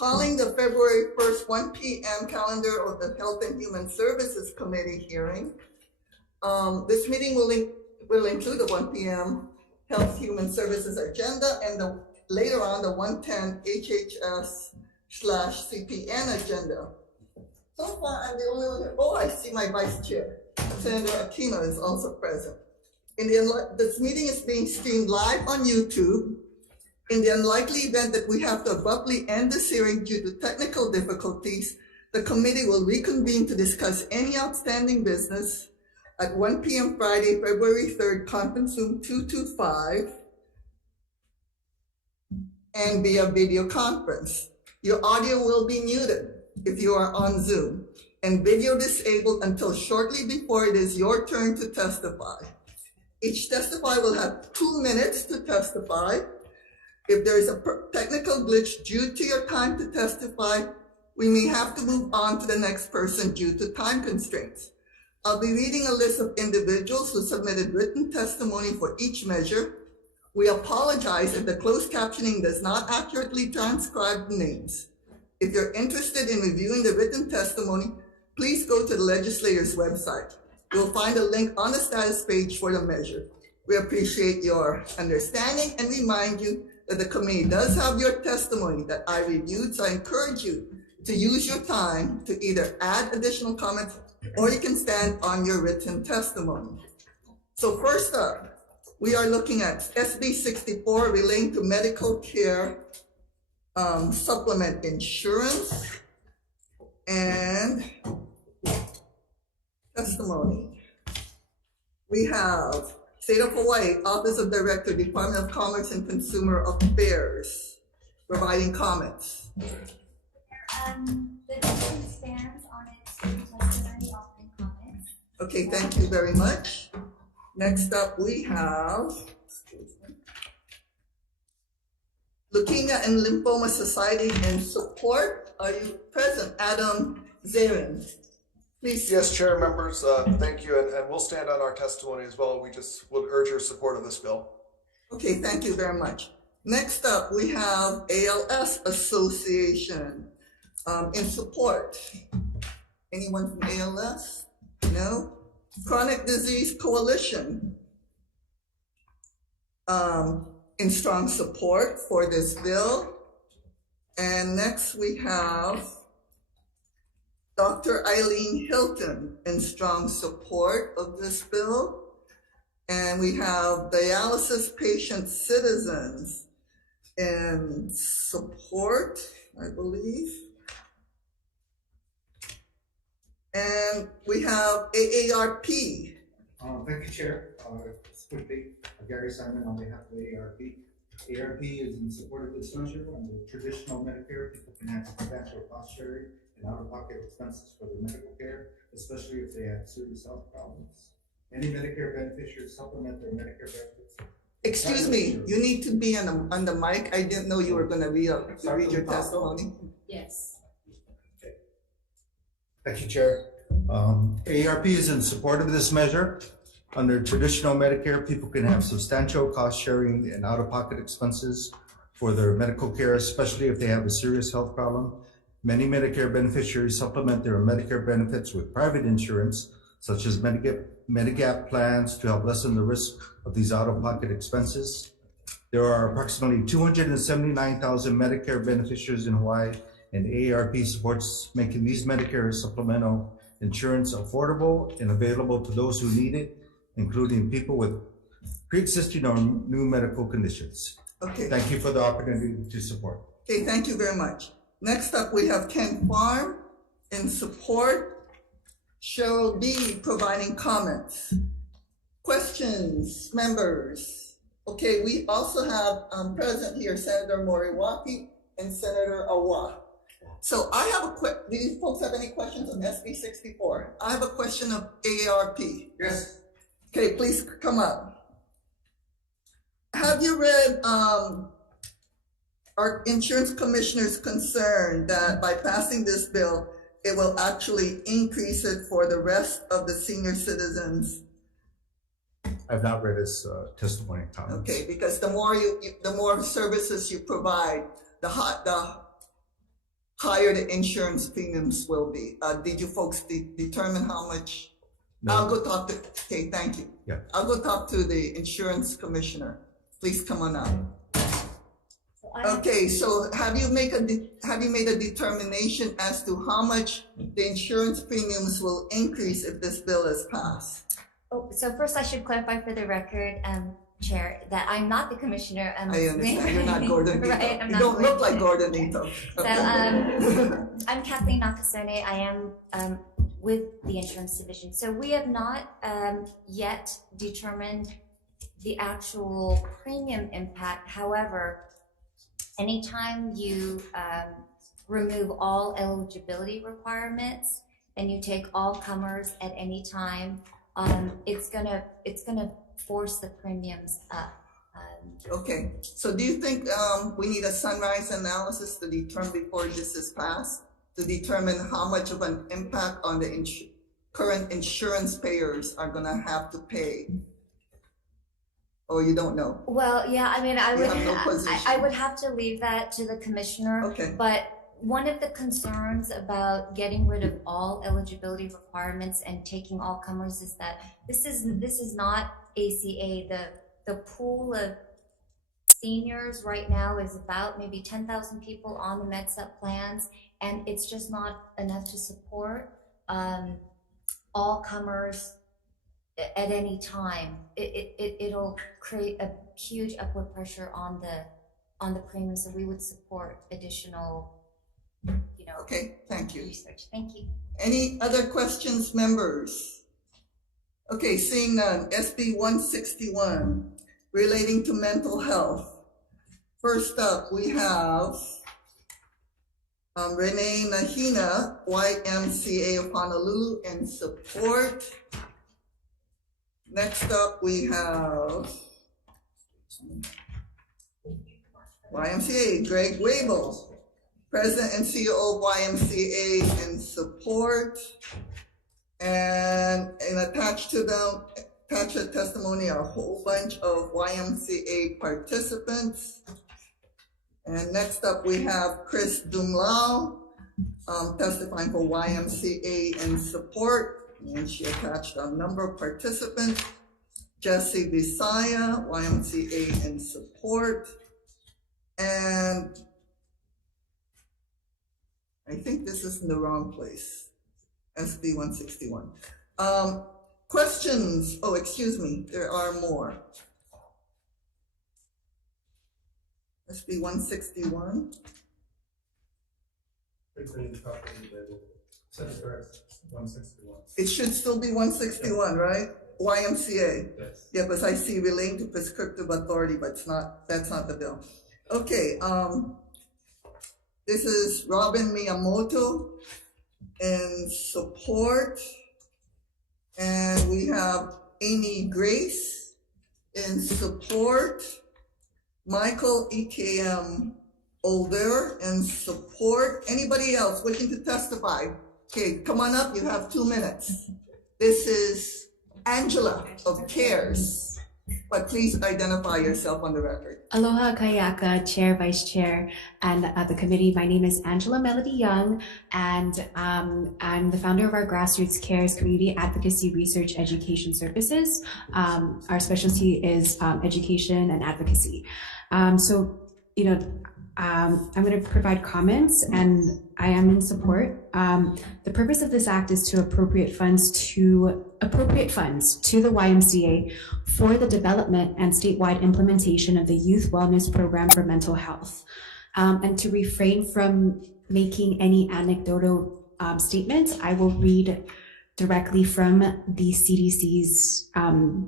calling the February 1st, 1 p.m. calendar of the Health and Human Services Committee hearing. This meeting will include the 1 p.m. Health Human Services agenda and later on the 1:10 HHS-CPN agenda. So far, I'm the only one here. Oh, I see my vice chair. Senator Aquino is also present. This meeting is being streamed live on YouTube. In the unlikely event that we have to abruptly end this hearing due to technical difficulties, the committee will reconvene to discuss any outstanding business at 1 p.m. Friday, February 3rd, conference room 225, and via video conference. Your audio will be muted if you are on Zoom, and video disabled until shortly before it is your turn to testify. Each testifier will have 2 minutes to testify. If there is a technical glitch due to your time to testify, we may have to move on to the next person due to time constraints. I'll be reading a list of individuals who submitted written testimony for each measure. We apologize if the closed captioning does not accurately transcribe the names. If you're interested in reviewing the written testimony, please go to the legislator's website. You'll find a link on the status page for the measure. We appreciate your understanding and remind you that the committee does have your testimony that I reviewed, so I encourage you to use your time to either add additional comments or you can stand on your written testimony. So first up, we are looking at SB 64 relating to medical care supplement insurance and testimony. We have State of Hawaii, Office of Director, Department of Commerce and Consumer Affairs, providing comments. The division stands on its testimony, offering comments. Okay, thank you very much. Next up, we have Leukemia and Lymphoma Society and Support. Are you present, Adam Zarin? Please. Yes, Chair, members, thank you, and we'll stand on our testimony as well. We just would urge your support of this bill. Okay, thank you very much. Next up, we have ALS Association in support. Anyone from ALS? No? Chronic Disease Coalition in strong support for this bill. And next we have Dr. Eileen Hilton in strong support of this bill. And we have Dialysis Patient Citizens in support, I believe. And we have AARP. Thank you, Chair. Quickly, Gary Simon on behalf of AARP. AARP is in support of this measure. Under traditional Medicare, people can have substantial cost sharing and out-of-pocket expenses for their medical care, especially if they have serious health problems. Many Medicare beneficiaries supplement their Medicare benefits. Excuse me, you need to be on the mic. I didn't know you were going to read your testimony. Yes. Thank you, Chair. AARP is in support of this measure. Under traditional Medicare, people can have substantial cost sharing and out-of-pocket expenses for their medical care, especially if they have a serious health problem. Many Medicare beneficiaries supplement their Medicare benefits with private insurance, such as Medigap plans, to help lessen the risk of these out-of-pocket expenses. There are approximately 279,000 Medicare beneficiaries in Hawaii, and AARP supports making these Medicare supplemental insurance affordable and available to those who need it, including people with pre-existing or new medical conditions. Okay. Thank you for the opportunity to support. Okay, thank you very much. Next up, we have Ken Farm in support. Cheryl B providing comments. Questions, members? Okay, we also have present here Senator Moriwaki and Senator Awa. So I have do you folks have any questions on SB 64? I have a question of AARP. Yes. Okay, please come up. Have you read our insurance commissioner's concern that by passing this bill, it will actually increase it for the rest of the senior citizens? I've not read his testimony comments. Okay, because the more the more services you provide, the higher the insurance premiums will be. Did you folks determine how much? No. I'll go talk to, okay, thank you. Yeah. I'll go talk to the insurance commissioner. Please come on up. Okay, so have you made a determination as to how much the insurance premiums will increase if this bill is passed? Oh, so first I should clarify for the record, Chair, that I'm not the commissioner. I understand, you're not Gordon Ito. Right, I'm You not don't look like Gordon Gordon Ito. So, I'm Kathleen Nakasone. I am with the insurance division. So we have not yet determined the actual premium impact. However, anytime you remove all eligibility requirements and you take all comers at any time, it's gonna force the premiums up. Okay, so do you think we need a sunrise analysis to determine before this is passed, to determine how much of an impact on the current insurance payers are gonna have to pay? Or you don't know? Well, yeah, I mean, I You would, have no position. I would have to leave that to the commissioner. Okay. But one of the concerns about getting rid of all eligibility requirements and taking all comers is that this is not ACA. The pool of seniors right now is about maybe 10,000 people on the MedSup plans, and it's just not enough to support all comers at any time. It'll create a huge upward pressure on the premium, so we would support additional, Okay, thank you. research. Thank you. Any other questions, members? Okay, seeing none. SB 161 relating to mental health. First up, we have Renee Nahina, YMCA of Honolulu, in support. Next up, we have YMCA, Greg Wabel, President and CEO of YMCA, in support. And attached to them, attached to testimony are a whole bunch of YMCA participants. And next up, we have Chris Dumlau, testifying for YMCA in support. And she attached a number of participants. Jesse Bisaya, YMCA in support. And I think this is in the wrong place. SB 161. Questions? Oh, excuse me, there are more. SB 161. It should still be 161, right? YMCA. Yes. Yeah, because I see relating to prescriptive authority, but that's not the bill. Okay, this is Robin Miyamoto in support. And we have Amy Grace in support. Michael EKM Older in support. Anybody else wishing to testify? Okay, come on up, you have 2 minutes. This is Angela of CARES, but please identify yourself on the record. Aloha Kayaka, Chair, Vice Chair, and the committee. My name is Angela Melody Young, and I'm the founder of our Grassroots CARES Community Advocacy Research Education Services. Our specialty is education and advocacy. I'm going to provide comments, and I am in support. The purpose of this act is to appropriate funds to the YMCA for the development and statewide implementation of the Youth Wellness Program for Mental Health, and to refrain from making any anecdotal statements. I will read directly from the CDC's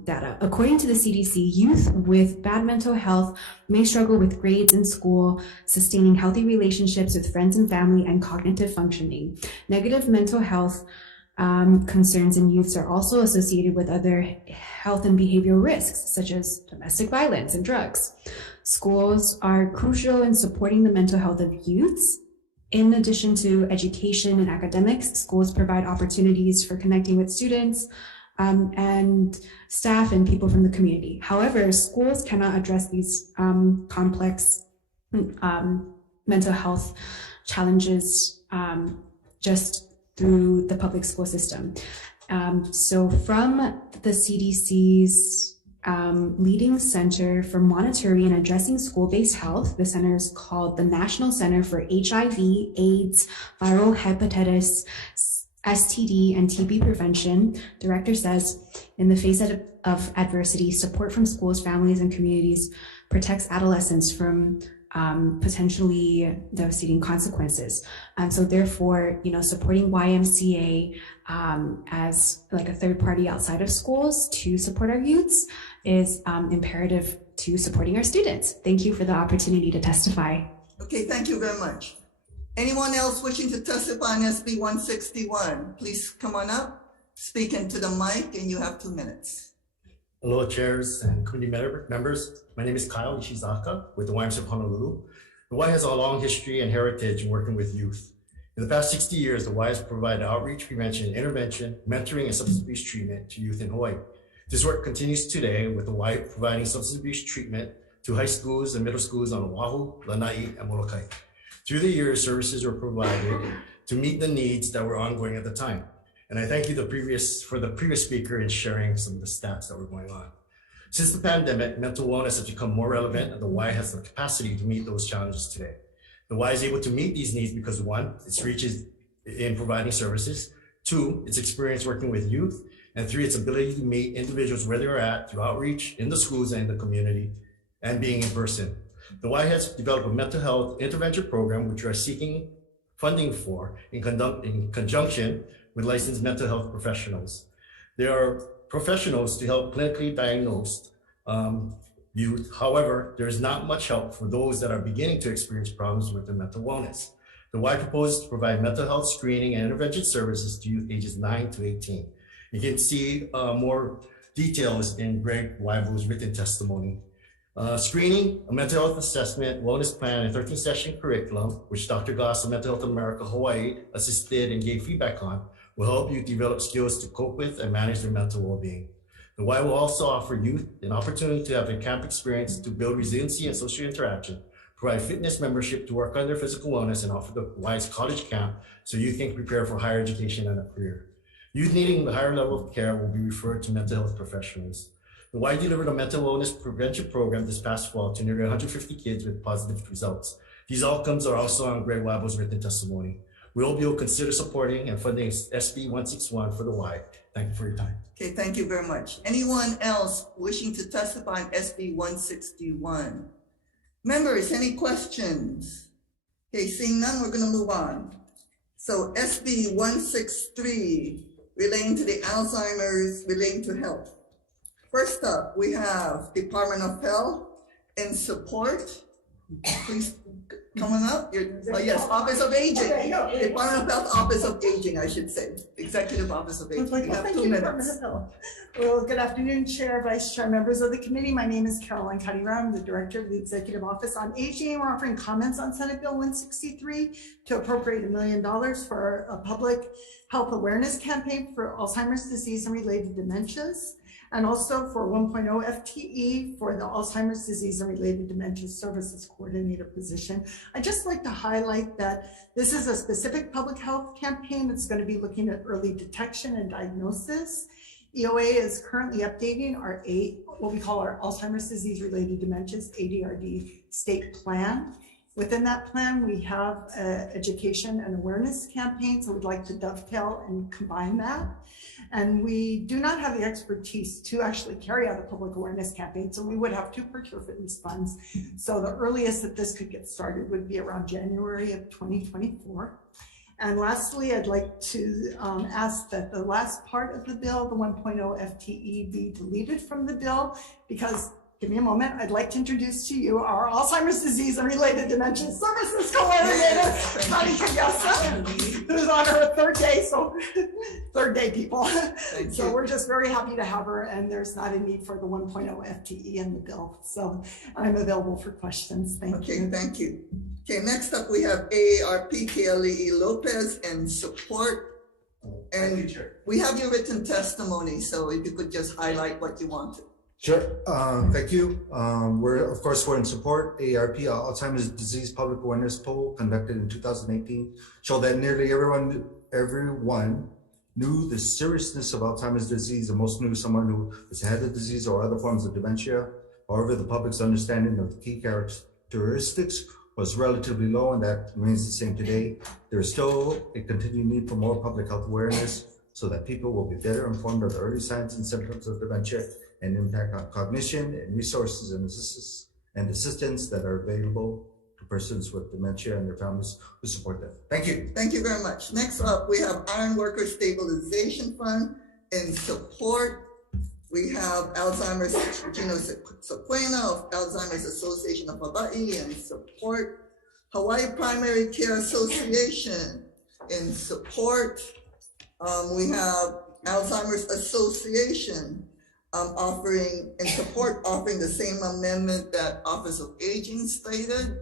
data. According to the CDC, youth with bad mental health may struggle with grades in school, sustaining healthy relationships with friends and family, and cognitive functioning. Negative mental health concerns in youths are also associated with other health and behavioral risks, such as domestic violence and drugs. Schools are crucial in supporting the mental health of youths. In addition to education and academics, schools provide opportunities for connecting with students and staff and people from the community. However, schools cannot address these complex mental health challenges just through the public school system. So from the CDC's leading center for monitoring and addressing school-based health, the center is called the National Center for HIV, AIDS, Viral Hepatitis, STD, and TB Prevention. Director says, in the face of adversity, support from schools, families, and communities protects adolescents from potentially devastating consequences. So therefore, supporting YMCA as like a third party outside of schools to support our youths is imperative to supporting our students. Thank you for the opportunity to testify. Okay, thank you very much. Anyone else wishing to testify on SB 161, please come on up, speak into the mic, and you have 2 minutes. Hello, chairs and committee members. My name is Kyle Ishizaka with the YMCA of Honolulu. The Y has a long history and heritage in working with youth. In the past 60 years, the Y has provided outreach, prevention, intervention, mentoring, and substance abuse treatment to youth in Hawaii. This work continues today with the Y providing substance abuse treatment to high schools and middle schools on Oahu, Lanai, and Molokai. Through the years, services were provided to meet the needs that were ongoing at the time. And I thank you for the previous speaker in sharing some of the stats that were going on. Since the pandemic, mental wellness has become more relevant, and the Y has the capacity to meet those challenges today. The Y is able to meet these needs because 1, its reach is in providing services, 2, its experience working with youth, and 3, its ability to meet individuals where they're at through outreach in the schools and in the community and being in person. The Y has developed a mental health intervention program, which we are seeking funding for in conjunction with licensed mental health professionals. There are professionals to help clinically diagnosed youth. However, there is not much help for those that are beginning to experience problems with their mental wellness. The Y proposes to provide mental health screening and intervention services to youth ages 9 to 18. You can see more details in Greg Weibull's written testimony. Screening, a mental health assessment, wellness plan, and 13-session curriculum, which Dr. Goss of Mental Health America Hawaii assisted and gave feedback on, will help you develop skills to cope with and manage their mental well-being. The Y will also offer youth an opportunity to have a camp experience to build resiliency and social interaction, provide fitness membership to work on their physical wellness, and offer the Y's college camp so youth can prepare for higher education and a career. Youth needing the higher level of care will be referred to mental health professionals. The Y delivered a mental wellness prevention program this past fall to nearly 150 kids with positive results. These outcomes are also on Greg Weibull's written testimony. We hope you'll consider supporting and funding SB 161 for the Y. Thank you for your time. Okay, thank you very much. Anyone else wishing to testify on SB 161? Members, any questions? Okay, seeing none, we're going to move on. So SB 163, relating to the Alzheimer's, relating to health. First up, we have Department of Health in support. Please come on up. Yes, Office of Aging. Okay, Department of Health, Office of Aging, I should say. Executive Office of Aging. You have 2 minutes. Well, good afternoon, Chair, Vice Chair, members of the committee. My name is Caroline Kadira. I'm the Director of the Executive Office on Aging. We're offering comments on Senate Bill 163 to appropriate $1 million for a public health awareness campaign for Alzheimer's disease and related dementias, and also for 1.0 FTE for the Alzheimer's disease and related dementia services coordinator position. I'd just like to highlight that this is a specific public health campaign that's going to be looking at early detection and diagnosis. EOA is currently updating our what we call our Alzheimer's disease related dementias ADRD state plan. Within that plan, we have education and awareness campaign, so we'd like to dovetail and combine that. And we do not have the expertise to actually carry out a public awareness campaign, so we would have to procure fitness funds. So the earliest that this could get started would be around January of 2024. And lastly, I'd like to ask that the last part of the bill, the 1.0 FTE, be deleted from the bill, because give me a moment. I'd like to introduce to you our Alzheimer's disease and related dementia services coordinator, Connie Kagasa, who's on her 3rd day. So 3rd day, people. So we're just very happy to have her, and there's not a need for the 1.0 FTE in the bill. So I'm available for questions. Thank you. Okay, thank you. Okay, next up we have AARP Keali'i Lopez and support. And we have your written testimony, so if you could just highlight what you wanted. Sure. Thank you. We're in support. AARP, Alzheimer's Disease Public Awareness Poll conducted in 2018 showed that nearly everyone knew the seriousness of Alzheimer's disease, and most knew someone who has had the disease or other forms of dementia. However, the public's understanding of the key characteristics was relatively low, and that remains the same today. There is still a continued need for more public health awareness so that people will be better informed of the early signs and symptoms of dementia and impact on cognition, and resources and assistance that are available to persons with dementia and their families who support them. Thank you. Thank you very much. Next up, we have Iron Worker Stabilization Fund. In support, we have Alzheimer's Gino Sequena of Alzheimer's Association of Hawai'i. In support, Hawaii Primary Care Association. In support, we have Alzheimer's Association offering the same amendment that Office of Aging stated.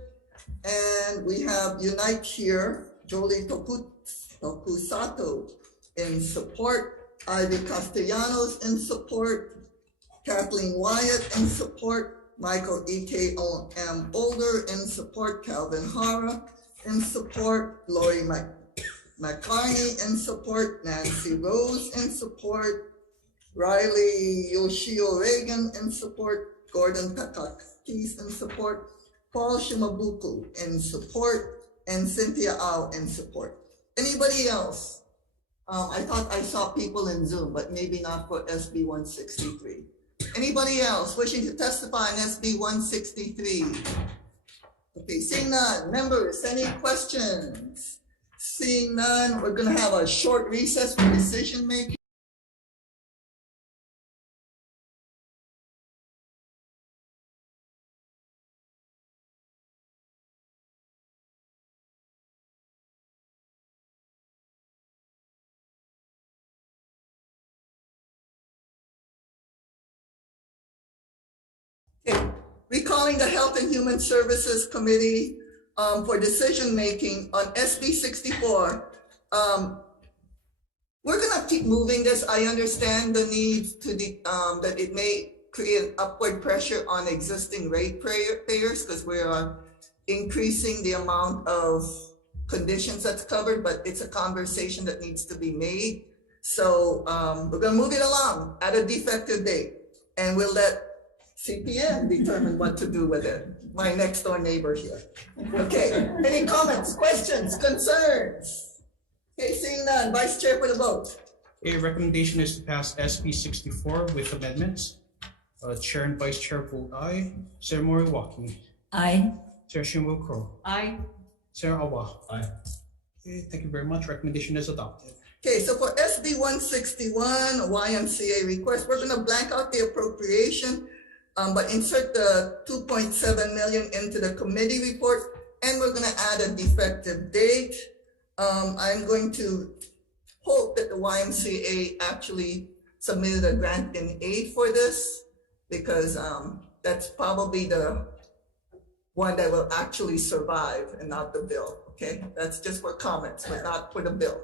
And we have Unite Here, Jolie Tokusato in support, Ivy Castellanos in support, Kathleen Wyatt in support, Michael E.K.O.M. Older in support, Calvin Hara in support, Lori McCarney in support, Nancy Rose in support, Riley Yoshio Reagan in support, Gordon Kakakis in support, Paul Shimabuku in support, and Cynthia Au in support. Anybody else? I thought I saw people in Zoom, but maybe not for SB 163. Anybody else wishing to testify on SB 163? Okay, seeing none. Members, any questions? Seeing none, we're gonna have a short recess for decision making. Okay, recalling the Health and Human Services Committee for decision-making on SB 64. We're gonna keep moving this. I understand the need to that it may create upward pressure on existing rate payers because we are increasing the amount of conditions that's covered, but it's a conversation that needs to be made. So we're gonna move it along at a defective date, and we'll let CPN determine what to do with it. My next door neighbor here. Okay, any comments, questions, concerns? Okay, seeing none, Vice Chair for the vote. A recommendation is to pass SB 64 with amendments. Chair and Vice Chair vote aye. Chair Moriwaki. Aye. Chair Shimbo Crow. Aye. Chair Awa. Aye. Okay, thank you very much. Recommendation is adopted. Okay, so for SB 161, YMCA request, we're gonna blank out the appropriation, but insert the 2.7 million into the committee report, and we're gonna add a defective date. I'm going to hope that the YMCA actually submitted a grant in aid for this, because that's probably the one that will actually survive and not the bill. Okay, that's just for comments, but not for the bill.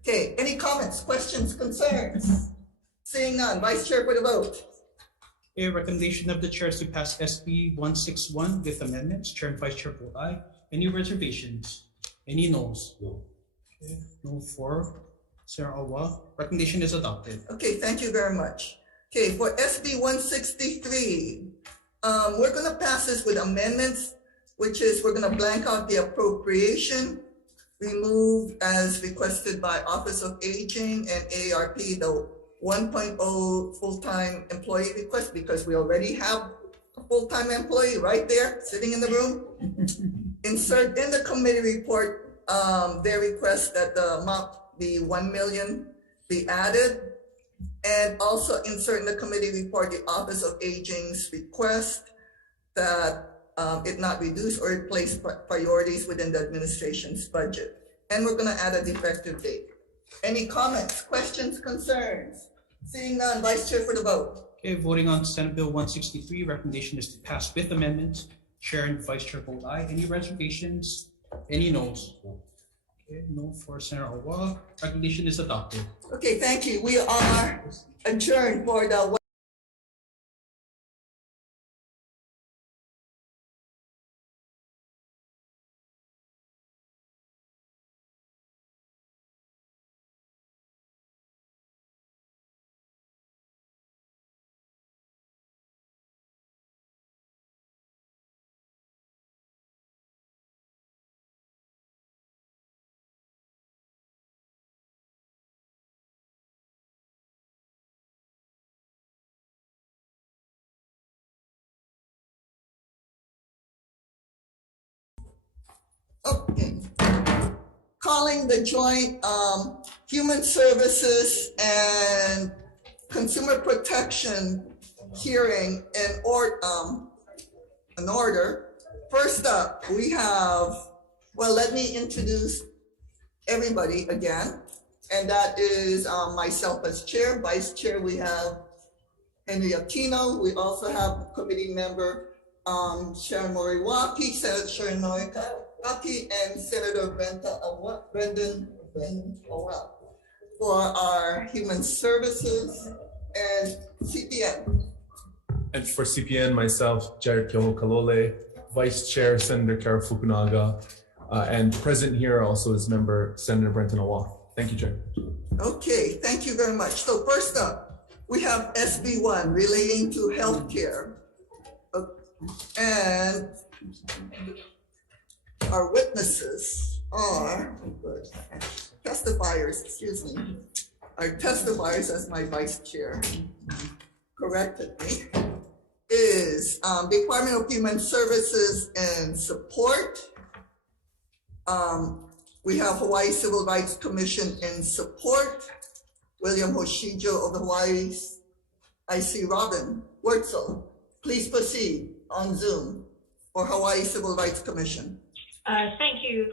Okay, any comments, questions, concerns? Seeing none, Vice Chair for the vote. A recommendation of the chair is to pass SB 161 with amendments. Chair and Vice Chair vote aye. Any reservations? Any noes? No. Okay, no for Chair Awa. Recommendation is adopted. Okay, thank you very much. Okay, for SB 163, we're gonna pass this with amendments, which is we're gonna blank out the appropriation, remove as requested by Office of Aging and AARP the 1.0 full-time employee request, because we already have a full-time employee right there sitting in the room. Insert in the committee report their request that the amount be 1 million be added, and also insert in the committee report the Office of Aging's request that it not reduce or replace priorities within the administration's budget. And we're gonna add a defective date. Any comments, questions, concerns? Seeing none, Vice Chair for the vote. Okay, voting on Senate Bill 163, recommendation is to pass with amendments. Chair and Vice Chair vote aye. Any reservations? Any noes? Okay, no for Senator Awa. Recommendation is adopted. Okay, thank you. We are adjourned for the Okay. Calling the joint Human Services and Consumer Protection hearing in order. First up, we have, well, let me introduce everybody again. And that is myself as chair. Vice chair, we have Henry Aquino. We also have committee member Sharon Moriwaki, Senator Sharon Moriwaki, and Senator Brendan Owell for our Human Services and CPN. And for CPN, myself, Jared Kyoho-Kalole, Vice Chair Senator Kara Fukunaga, and present here also is member Senator Brendan Owell. Thank you, Chair. Okay, thank you very much. So first up, we have SB1 relating to healthcare. And our witnesses are, testifiers, excuse me, our testifiers, as my vice chair corrected me, is Department of Human Services and Support. We have Hawaii Civil Rights Commission in support. William Hoshijo of the Hawaii, I see Robin Wurtzel. Please proceed on Zoom for Hawaii Civil Rights Commission. Thank you,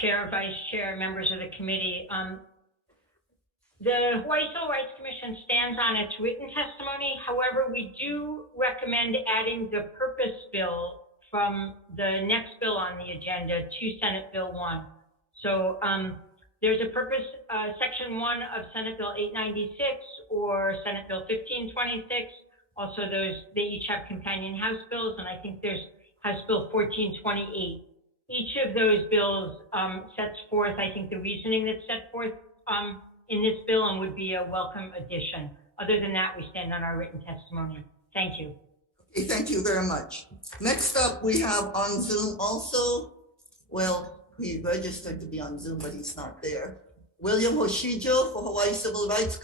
Chair, Vice Chair, members of the committee. The Hawaii Civil Rights Commission stands on its written testimony. However, we do recommend adding the purpose bill from the next bill on the agenda to Senate Bill 1. So there's a purpose, Section 1 of Senate Bill 896 or Senate Bill 1526. Also, they each have companion House bills, and I think there's House Bill 1428. Each of those bills sets forth, I think, the reasoning that's set forth in this bill and would be a welcome addition. Other than that, we stand on our written testimony. Thank you. Okay, thank you very much. Next up, we have on Zoom also, well, he registered to be on Zoom, but he's not there. William Hoshijo for Hawaii Civil Rights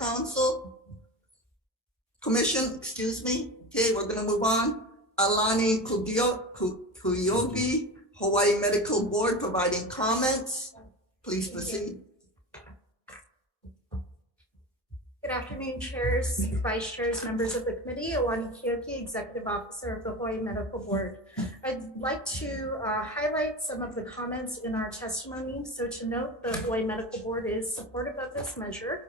Commission, excuse me. Okay, we're gonna move on. Alani Kuyogi, Hawaii Medical Board, providing comments. Please proceed. Good afternoon, chairs, vice chairs, members of the committee. Alani Kuyogi, Executive Officer of the Hawaii Medical Board. I'd like to highlight some of the comments in our testimony. So to note, the Hawaii Medical Board is supportive of this measure.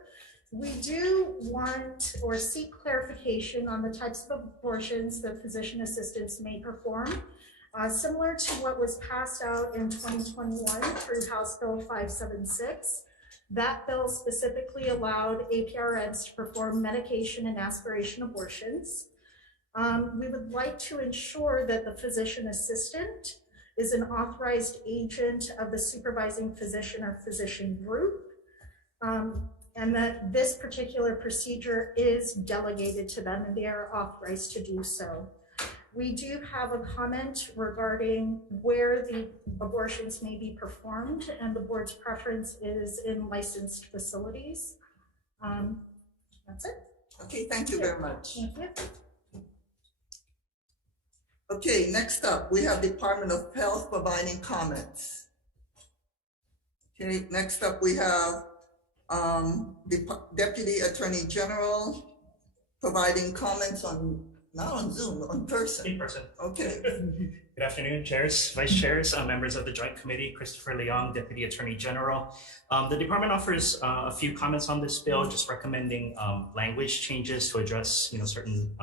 We do want or seek clarification on the types of abortions that physician assistants may perform. Similar to what was passed out in 2021 through House Bill 576. That bill specifically allowed APRNs to perform medication and aspiration abortions. We would like to ensure that the physician assistant is an authorized agent of the supervising physician or physician group, and that this particular procedure is delegated to them and they are authorized to do so. We do have a comment regarding where the abortions may be performed, and the board's preference is in licensed facilities. That's it. Okay, thank you very much. Thank you. Okay, next up, we have Department of Health providing comments. Okay, next up we have Deputy Attorney General providing comments on, not on Zoom, on person. In person. Okay. Good afternoon, chairs, vice chairs, members of the Joint Committee, Christopher Leong, Deputy Attorney General. The department offers a few comments on this bill, just recommending language changes to address certain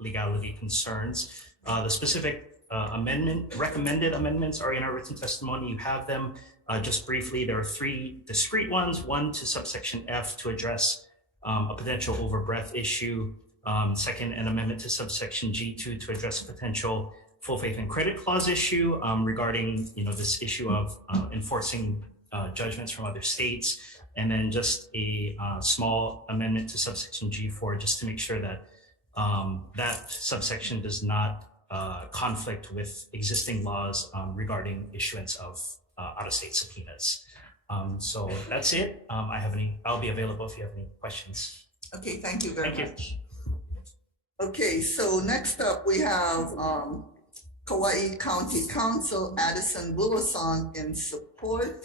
legality concerns. The specific recommended amendments are in our written testimony. You have them. Just briefly, there are 3 discrete ones. One to subsection F to address a potential overbreadth issue. Second, an amendment to subsection G2 to address a potential full faith and credit clause issue regarding this issue of enforcing judgments from other states. And then just a small amendment to subsection G4 just to make sure that that subsection does not conflict with existing laws regarding issuance of out-of-state subpoenas. So that's it. I'll be available if you have any questions. Okay, thank you very Thank you. much. Okay, so next up we have Kauai County Council, Addison Bulasan in support.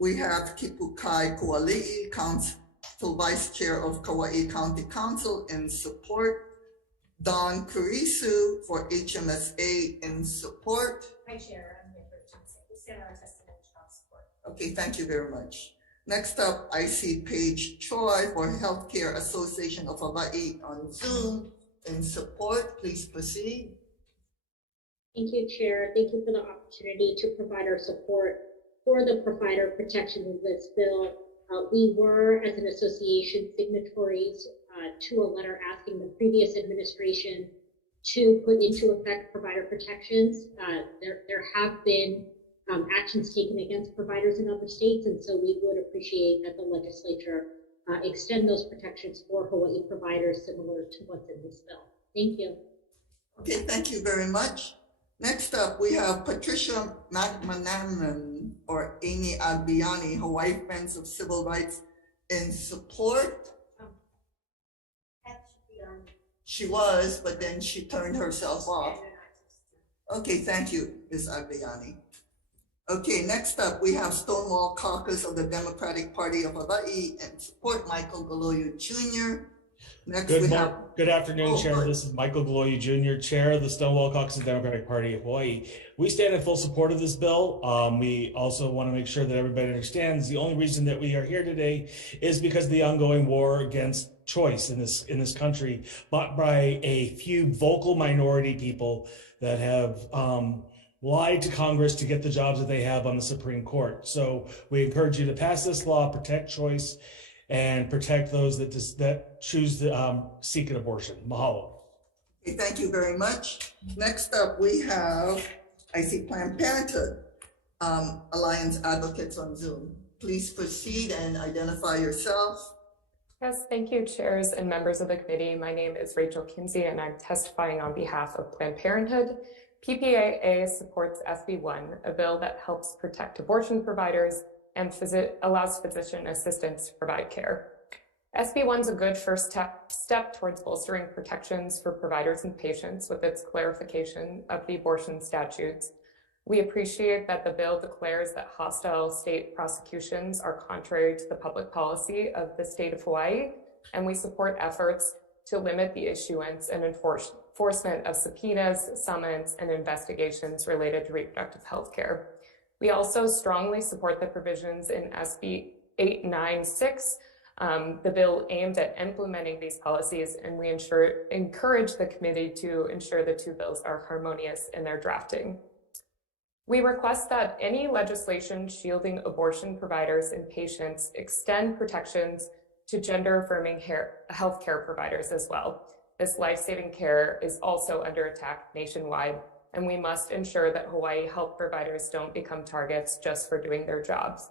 We have Kipukai Kuali'i, Council Vice Chair of Kauai County Council in support. Don Kurisu for HMSA in support. Hi, Chair. I'm here for HMSA. We stand our testimony of support. Okay, thank you very much. Next up, I see Paige Choi for Healthcare Association of Hawaii on Zoom in support. Please proceed. Thank you, Chair. Thank you for the opportunity to provide our support for the provider protections of this bill. We were, as an association, signatories to a letter asking the previous administration to put into effect provider protections. There have been actions taken against providers in other states, and so we would appreciate that the legislature extend those protections for Hawaii providers similar to what's in this bill. Thank you. Okay, thank you very much. Next up, we have Patricia McManaman or Amy Agbiani, Hawaii Friends of Civil Rights in support. She was, but then she turned herself off. Okay, thank you, Ms. Agbiani. Okay, next up, we have Stonewall Caucus of the Democratic Party of Hawaii and support Michael Galoyu Jr. Next, Good afternoon, Chair. This is Michael Galoyu Jr., Chair of the Stonewall Caucus of the Democratic Party of Hawaii. We stand in full support of this bill. We also want to make sure that everybody understands the only reason that we are here today is because of the ongoing war against choice in this country, but by a few vocal minority people that have lied to Congress to get the jobs that they have on the Supreme Court. So we encourage you to pass this law, protect choice, and protect those that choose to seek an abortion. Mahalo. Okay, thank you very much. Next up, we have, I see Planned Parenthood Alliance Advocates on Zoom. Please proceed and identify yourself. Yes, thank you, chairs and members of the committee. My name is Rachel Kinsey, and I'm testifying on behalf of Planned Parenthood. PPAA supports SB 1, a bill that helps protect abortion providers and allows physician assistants to provide care. SB 1 is a good first step towards bolstering protections for providers and patients with its clarification of the abortion statutes. We appreciate that the bill declares that hostile state prosecutions are contrary to the public policy of the state of Hawaii, and we support efforts to limit the issuance and enforcement of subpoenas, summons, and investigations related to reproductive health care. We also strongly support the provisions in SB 896, the bill aimed at implementing these policies, and we encourage the committee to ensure the two bills are harmonious in their drafting. We request that any legislation shielding abortion providers and patients extend protections to gender-affirming healthcare providers as well. This life-saving care is also under attack nationwide, and we must ensure that Hawaii health providers don't become targets just for doing their jobs.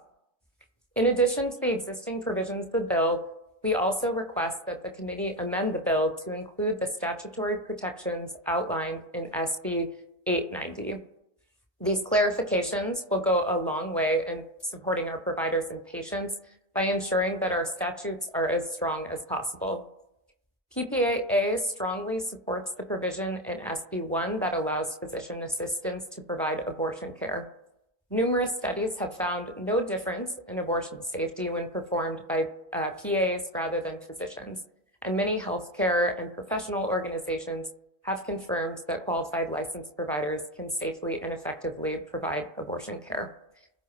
In addition to the existing provisions of the bill, we also request that the committee amend the bill to include the statutory protections outlined in SB 890. These clarifications will go a long way in supporting our providers and patients by ensuring that our statutes are as strong as possible. PPAA strongly supports the provision in SB 1 that allows physician assistants to provide abortion care. Numerous studies have found no difference in abortion safety when performed by PAs rather than physicians, and many healthcare and professional organizations have confirmed that qualified licensed providers can safely and effectively provide abortion care.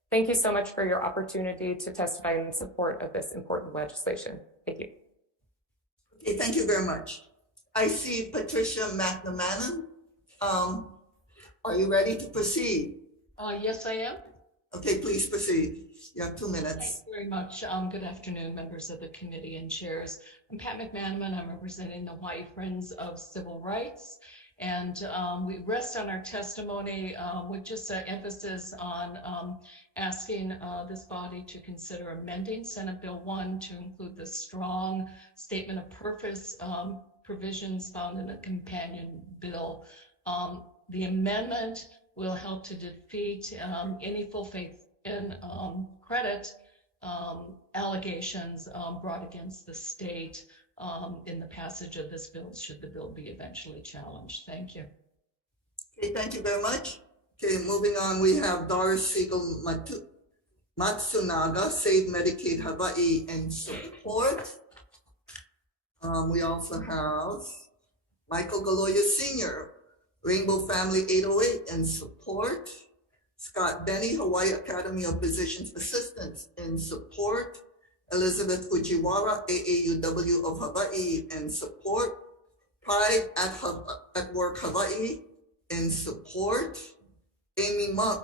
Thank you so much for your opportunity to testify in support of this important legislation. Thank you. Okay, thank you very much. I see Patricia McNamara. Are you ready to proceed? Yes, I am. Okay, please proceed. You have 2 minutes. Thank you very much. Good afternoon, members of the committee and chairs. I'm Pat McManaman. I'm representing the Hawaii Friends of Civil Rights. And we rest on our testimony with just an emphasis on asking this body to consider amending Senate Bill 1 to include the strong statement of purpose provisions found in the companion bill. The amendment will help to defeat any full faith and credit allegations brought against the state in the passage of this bill, should the bill be eventually challenged. Thank you. Okay, thank you very much. Okay, moving on, we have Doris Siegel Matsunaga, Save Medicaid Hawaii in support. We also have Michael Galoya Sr., Rainbow Family 808 in support. Scott Denny, Hawaii Academy of Physicians Assistants in support. Elizabeth Fujiwara, AAUW of Hawaii in support. Pride at Work Hawaii in support. Amy Monk,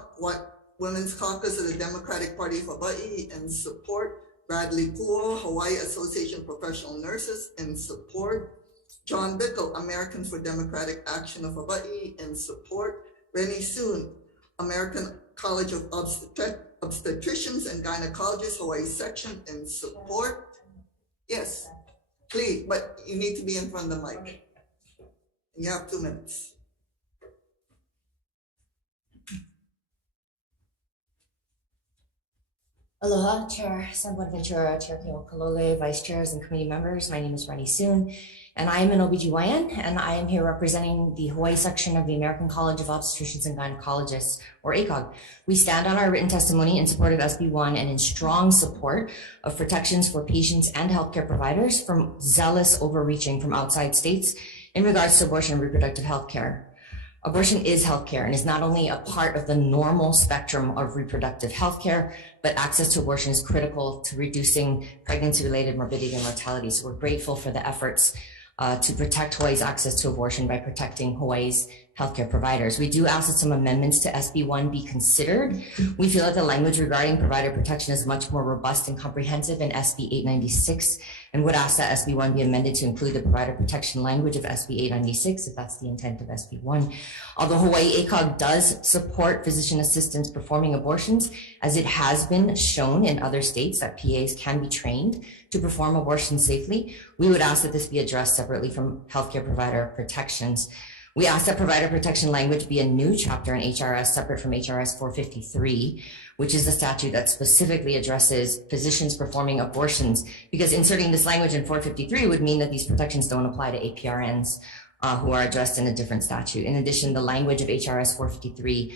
Women's Caucus of the Democratic Party of Hawaii in support. Bradley Kuo, Hawaii Association of Professional Nurses in support. John Bickle, Americans for Democratic Action of Hawaii in support. Rennie Soon, American College of Obstetricians and Gynecologists, Hawaii section in support. Yes, please, but you need to be in front of the mic. You have 2 minutes. Aloha, Chair San Bonaventura, Chair Keoa Kalole, Vice Chairs and Committee members. My name is Rennie Soon, and I am an OBGYN, and I am here representing the Hawaii section of the American College of Obstetricians and Gynecologists, or ACOG. We stand on our written testimony in support of SB1 and in strong support of protections for patients and healthcare providers from zealous overreaching from outside states in regards to abortion and reproductive health care. Abortion is healthcare and is not only a part of the normal spectrum of reproductive healthcare, but access to abortion is critical to reducing pregnancy-related morbidity and mortality. So we're grateful for the efforts to protect Hawaii's access to abortion by protecting Hawaii's healthcare providers. We do ask that some amendments to SB1 be considered. We feel that the language regarding provider protection is much more robust and comprehensive in SB 896, and would ask that SB1 be amended to include the provider protection language of SB 896, if that's the intent of SB1. Although Hawaii ACOG does support physician assistants performing abortions, as it has been shown in other states that PAs can be trained to perform abortions safely, we would ask that this be addressed separately from healthcare provider protections. We ask that provider protection language be a new chapter in HRS separate from HRS 453, which is the statute that specifically addresses physicians performing abortions, because inserting this language in 453 would mean that these protections don't apply to APRNs who are addressed in a different statute. In addition, the language of HRS 453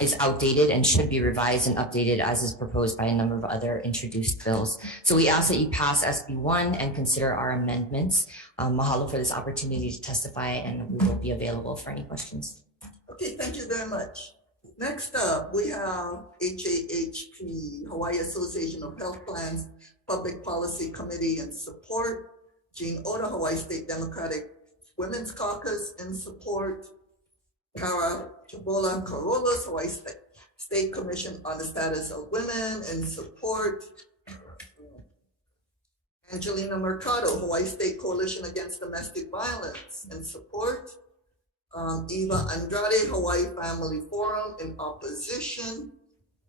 is outdated and should be revised and updated as is proposed by a number of other introduced bills. So we ask that you pass SB1 and consider our amendments. Mahalo for this opportunity to testify, and we will be available for any questions. Okay, thank you very much. Next up, we have HAHP, Hawaii Association of Health Plans Public Policy Committee in support. Jean Oda, Hawaii State Democratic Women's Caucus in support. Kara Chabola Carolus, Hawaii State Commission on the Status of Women in support. Angelina Mercado, Hawaii State Coalition Against Domestic Violence in support. Eva Andrade, Hawaii Family Forum in opposition.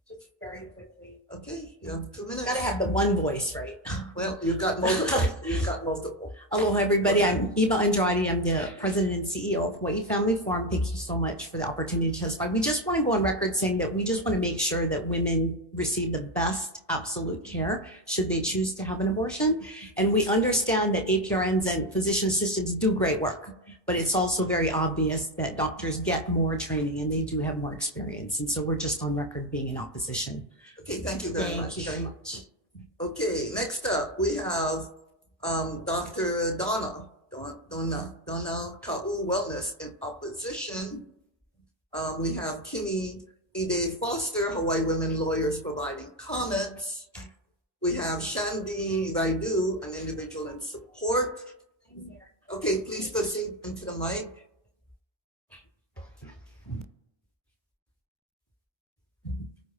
Just very quickly. Okay, you have 2 minutes. Gotta have the one voice, right? Well, you've got multiple. You've got multiple. Aloha, everybody. I'm Eva Andrade. I'm the president and CEO of Hawaii Family Forum. Thank you so much for the opportunity to testify. We just want to go on record saying that we just want to make sure that women receive the best absolute care should they choose to have an abortion. And we understand that APRNs and physician assistants do great work, but it's also very obvious that doctors get more training and they do have more experience. And so we're just on record being in opposition. Okay, thank you very much. Thank you very much. Okay, next up we have Dr. Donna Ka'u Wellness in opposition. We have Kimmy Ide Foster, Hawaii Women Lawyers, providing comments. We have Shandi Raidu, an individual in support. Okay, please proceed into the mic.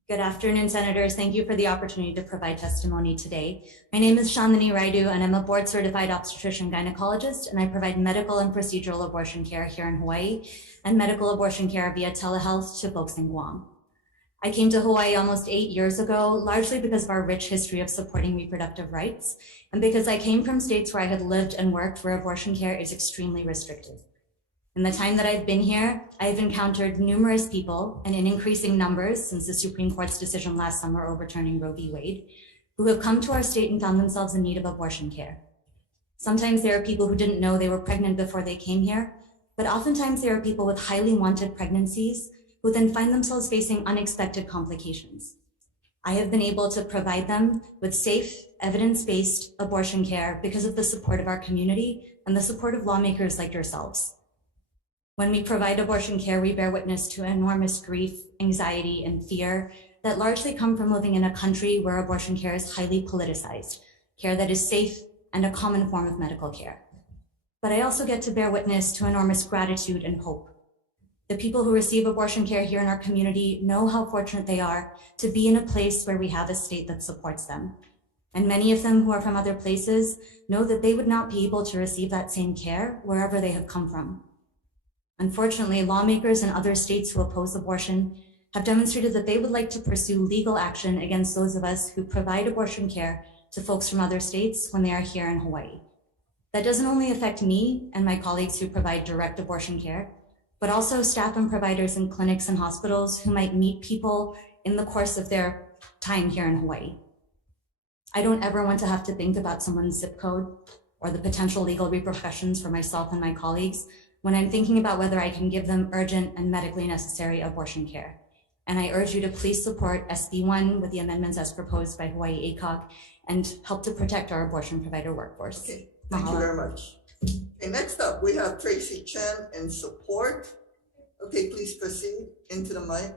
Good afternoon, Senators. Thank you for the opportunity to provide testimony today. My name is Chandani Raidu, and I'm a board-certified obstetrician gynecologist, and I provide medical and procedural abortion care here in Hawaii and medical abortion care via telehealth to folks in Guam. I came to Hawaii almost 8 years ago, largely because of our rich history of supporting reproductive rights, and because I came from states where I had lived and worked where abortion care is extremely restricted. In the time that I've been here, I've encountered numerous people, and in increasing numbers since the Supreme Court's decision last summer overturning Roe v. Wade, who have come to our state and found themselves in need of abortion care. Sometimes there are people who didn't know they were pregnant before they came here, but oftentimes there are people with highly wanted pregnancies who then find themselves facing unexpected complications. I have been able to provide them with safe, evidence-based abortion care because of the support of our community and the support of lawmakers like yourselves. When we provide abortion care, we bear witness to enormous grief, anxiety, and fear that largely come from living in a country where abortion care is highly politicized, care that is safe and a common form of medical care. But I also get to bear witness to enormous gratitude and hope. The people who receive abortion care here in our community know how fortunate they are to be in a place where we have a state that supports them. And many of them who are from other places know that they would not be able to receive that same care wherever they have come from. Unfortunately, lawmakers in other states who oppose abortion have demonstrated that they would like to pursue legal action against those of us who provide abortion care to folks from other states when they are here in Hawaii. That doesn't only affect me and my colleagues who provide direct abortion care, but also staff and providers in clinics and hospitals who might meet people in the course of their time here in Hawaii. I don't ever want to have to think about someone's zip code or the potential legal repercussions for myself and my colleagues when I'm thinking about whether I can give them urgent and medically necessary abortion care. And I urge you to please support SB1 with the amendments as proposed by Hawaii ACOG and help to protect our abortion provider workforce. Okay, thank you very much. Okay, next up, we have Tracy Chen in support. Okay, please proceed into the mic.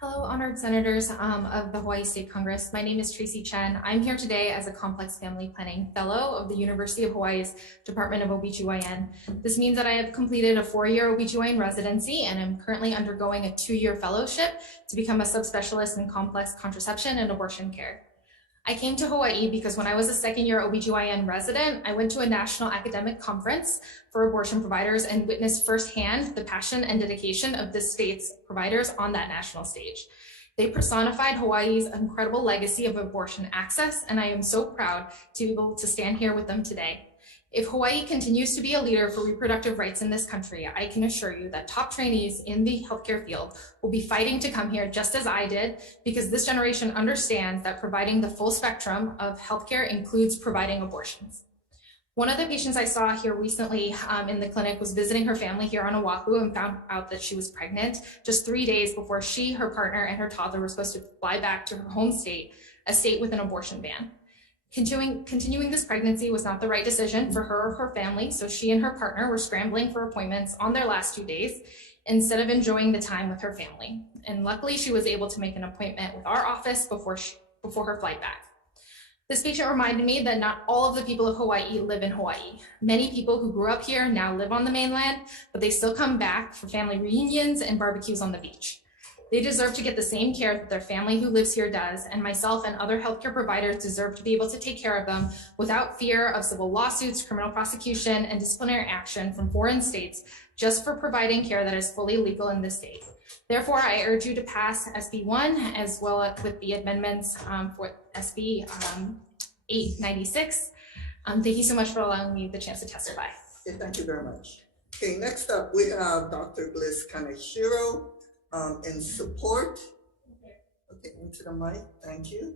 Hello, honored senators of the Hawaii State Congress. My name is Tracy Chen. I'm here today as a complex family planning fellow of the University of Hawaii's Department of OBGYN. This means that I have completed a 4-year OBGYN residency and I'm currently undergoing a 2-year fellowship to become a subspecialist in complex contraception and abortion care. I came to Hawaii because when I was a 2nd-year OBGYN resident, I went to a national academic conference for abortion providers and witnessed firsthand the passion and dedication of the state's providers on that national stage. They personified Hawaii's incredible legacy of abortion access, and I am so proud to be able to stand here with them today. If Hawaii continues to be a leader for reproductive rights in this country, I can assure you that top trainees in the healthcare field will be fighting to come here just as I did, because this generation understands that providing the full spectrum of healthcare includes providing abortions. One of the patients I saw here recently in the clinic was visiting her family here on Oahu and found out that she was pregnant just 3 days before she, her partner, and her toddler were supposed to fly back to her home state, a state with an abortion ban. Continuing this pregnancy was not the right decision for her or her family, so she and her partner were scrambling for appointments on their last 2 days instead of enjoying the time with her family. And luckily, she was able to make an appointment with our office before her flight back. This patient reminded me that not all of the people of Hawaii live in Hawaii. Many people who grew up here now live on the mainland, but they still come back for family reunions and barbecues on the beach. They deserve to get the same care that their family who lives here does, and myself and other healthcare providers deserve to be able to take care of them without fear of civil lawsuits, criminal prosecution, and disciplinary action from foreign states just for providing care that is fully legal in this state. Therefore, I urge you to pass SB1 as well as with the amendments for SB 896. Thank you so much for allowing me the chance to testify. Okay, thank you very much. Okay, next up, we have Dr. Bliss Kaneshiro in support. Okay, into the mic, thank you.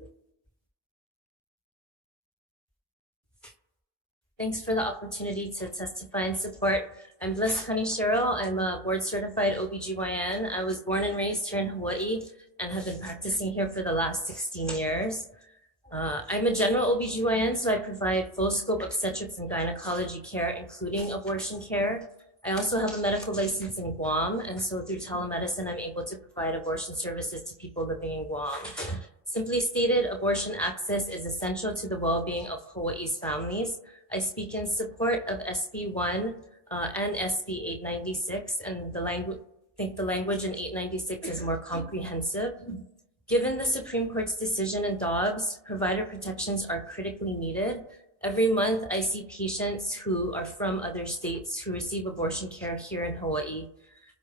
Thanks for the opportunity to testify in support. I'm Bliss Kaneshiro. I'm a board certified OBGYN. I was born and raised here in Hawaii and have been practicing here for the last 16 years. I'm a general OBGYN, so I provide full scope obstetrics and gynecology care, including abortion care. I also have a medical license in Guam, and so through telemedicine, I'm able to provide abortion services to people living in Guam. Simply stated, abortion access is essential to the well-being of Hawaii's families. I speak in support of SB1 and SB 896, and I think the language in 896 is more comprehensive. Given the Supreme Court's decision in Dobbs, provider protections are critically needed. Every month, I see patients who are from other states who receive abortion care here in Hawaii.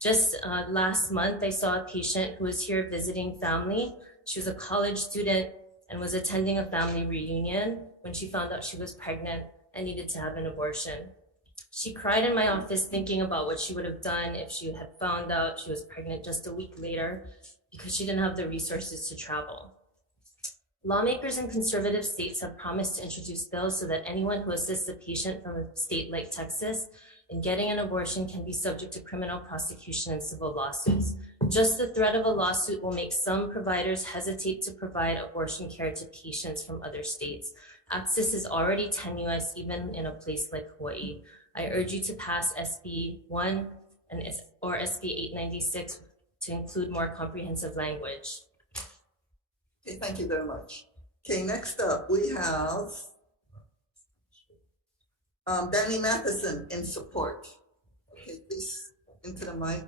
Just last month, I saw a patient who was here visiting family. She was a college student and was attending a family reunion when she found out she was pregnant and needed to have an abortion. She cried in my office thinking about what she would have done if she had found out she was pregnant just a week later because she didn't have the resources to travel. Lawmakers in conservative states have promised to introduce bills so that anyone who assists a patient from a state like Texas in getting an abortion can be subject to criminal prosecution and civil lawsuits. Just the threat of a lawsuit will make some providers hesitate to provide abortion care to patients from other states. Access is already tenuous even in a place like Hawaii. I urge you to pass SB 1 or SB 896 to include more comprehensive language. Okay, thank you very much. Okay, next up we have Danny Matheson in support. Okay, please into the mic.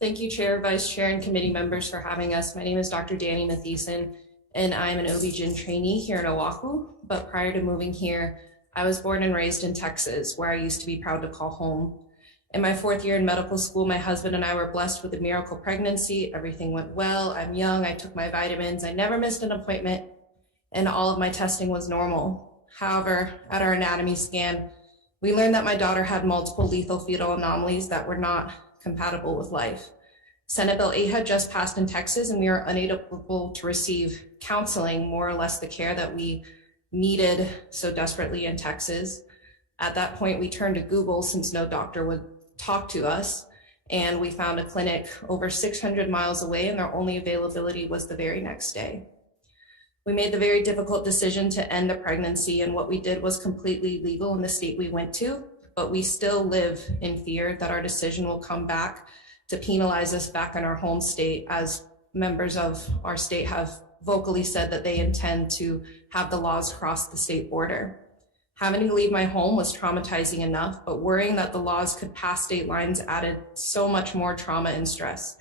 Thank you, Chair, Vice Chair, and committee members for having us. My name is Dr. Danny Matheson, and I'm an OB-GYN trainee here in Oahu. But prior to moving here, I was born and raised in Texas, where I used to be proud to call home. In my 4th year in medical school, my husband and I were blessed with a miracle pregnancy. Everything went well. I'm young. I took my vitamins. I never missed an appointment, and all of my testing was normal. However, at our anatomy scan, we learned that my daughter had multiple lethal fetal anomalies that were not compatible with life. Senate Bill 8 had just passed in Texas, and we were unable to receive counseling, more or less the care that we needed so desperately in Texas. At that point, we turned to Google since no doctor would talk to us, and we found a clinic over 600 miles away, and their only availability was the very next day. We made the very difficult decision to end the pregnancy, and what we did was completely legal in the state we went to, but we still live in fear that our decision will come back to penalize us back in our home state, as members of our state have vocally said that they intend to have the laws cross the state border. Having to leave my home was traumatizing enough, but worrying that the laws could pass state lines added so much more trauma and stress.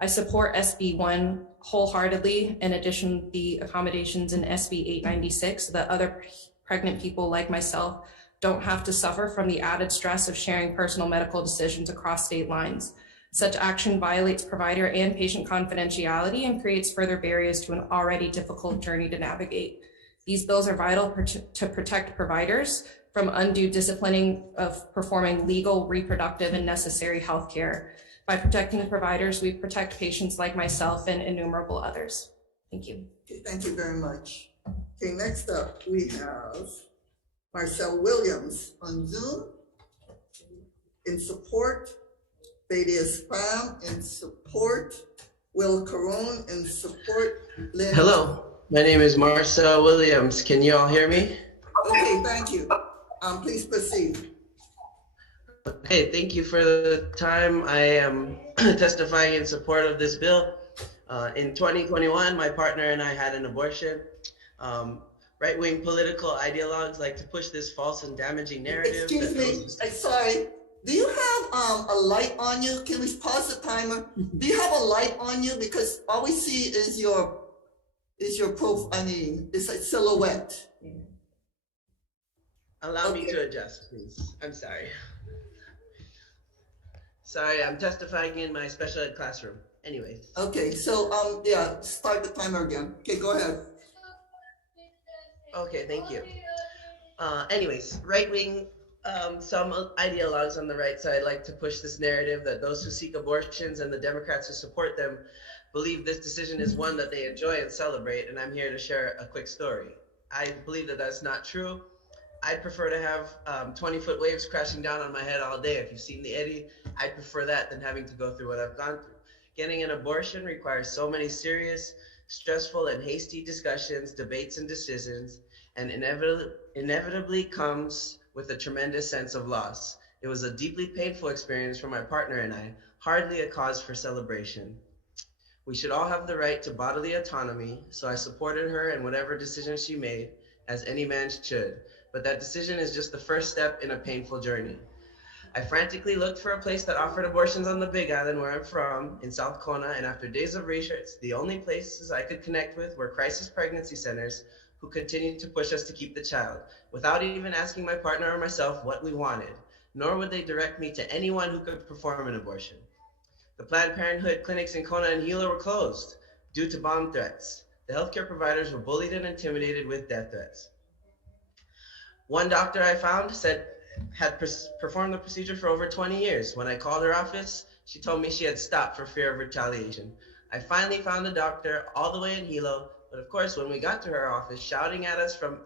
I support SB 1 wholeheartedly, in addition to the accommodations in SB 896 so that other pregnant people like myself don't have to suffer from the added stress of sharing personal medical decisions across state lines. Such action violates provider and patient confidentiality and creates further barriers to an already difficult journey to navigate. These bills are vital to protect providers from undue disciplining of performing legal, reproductive, and necessary health care. By protecting providers, we protect patients like myself and innumerable others. Thank you. Okay, thank you very much. Okay, next up we have Marcel Williams on Zoom in support. Thaddeus Pham in support. Will Caron in support. Lynn. Hello, my name is Marcel Williams. Can you all hear me? Okay, thank you. Please proceed. Okay, thank you for the time. I am testifying in support of this bill. In 2021, my partner and I had an abortion. Right-wing political ideologues like to push this false and damaging narrative. Excuse me, sorry. Do you have a light on you? Can we pause the timer? Do you have a light on you? Because all we see is your profile. I mean, it's a silhouette. Allow me to adjust, please. I'm sorry. Sorry, I'm testifying in my special ed classroom. Anyways. Okay, so yeah, start the timer again. Okay, go ahead. Okay, thank you. Anyways, right-wing, some ideologues on the right side like to push this narrative that those who seek abortions and the Democrats who support them believe this decision is one that they enjoy and celebrate, and I'm here to share a quick story. I believe that that's not true. I'd prefer to have 20-foot waves crashing down on my head all day. If you've seen the Eddie, I'd prefer that than having to go through what I've gone through. Getting an abortion requires so many serious, stressful, and hasty discussions, debates, and decisions, and inevitably comes with a tremendous sense of loss. It was a deeply painful experience for my partner and I, hardly a cause for celebration. We should all have the right to bodily autonomy, so I supported her in whatever decision she made, as any man should. But that decision is just the first step in a painful journey. I frantically looked for a place that offered abortions on the Big Island, where I'm from, in South Kona, and after days of research, the only places I could connect with were crisis pregnancy centers who continued to push us to keep the child, without even asking my partner or myself what we wanted, nor would they direct me to anyone who could perform an abortion. The Planned Parenthood clinics in Kona and Hilo were closed due to bomb threats. The healthcare providers were bullied and intimidated with death threats. One doctor I found said had performed the procedure for over 20 years. When I called her office, She told me she had stopped for fear of retaliation. I finally found a doctor all the way in Hilo, but of course, when we got to her office, shouting at us from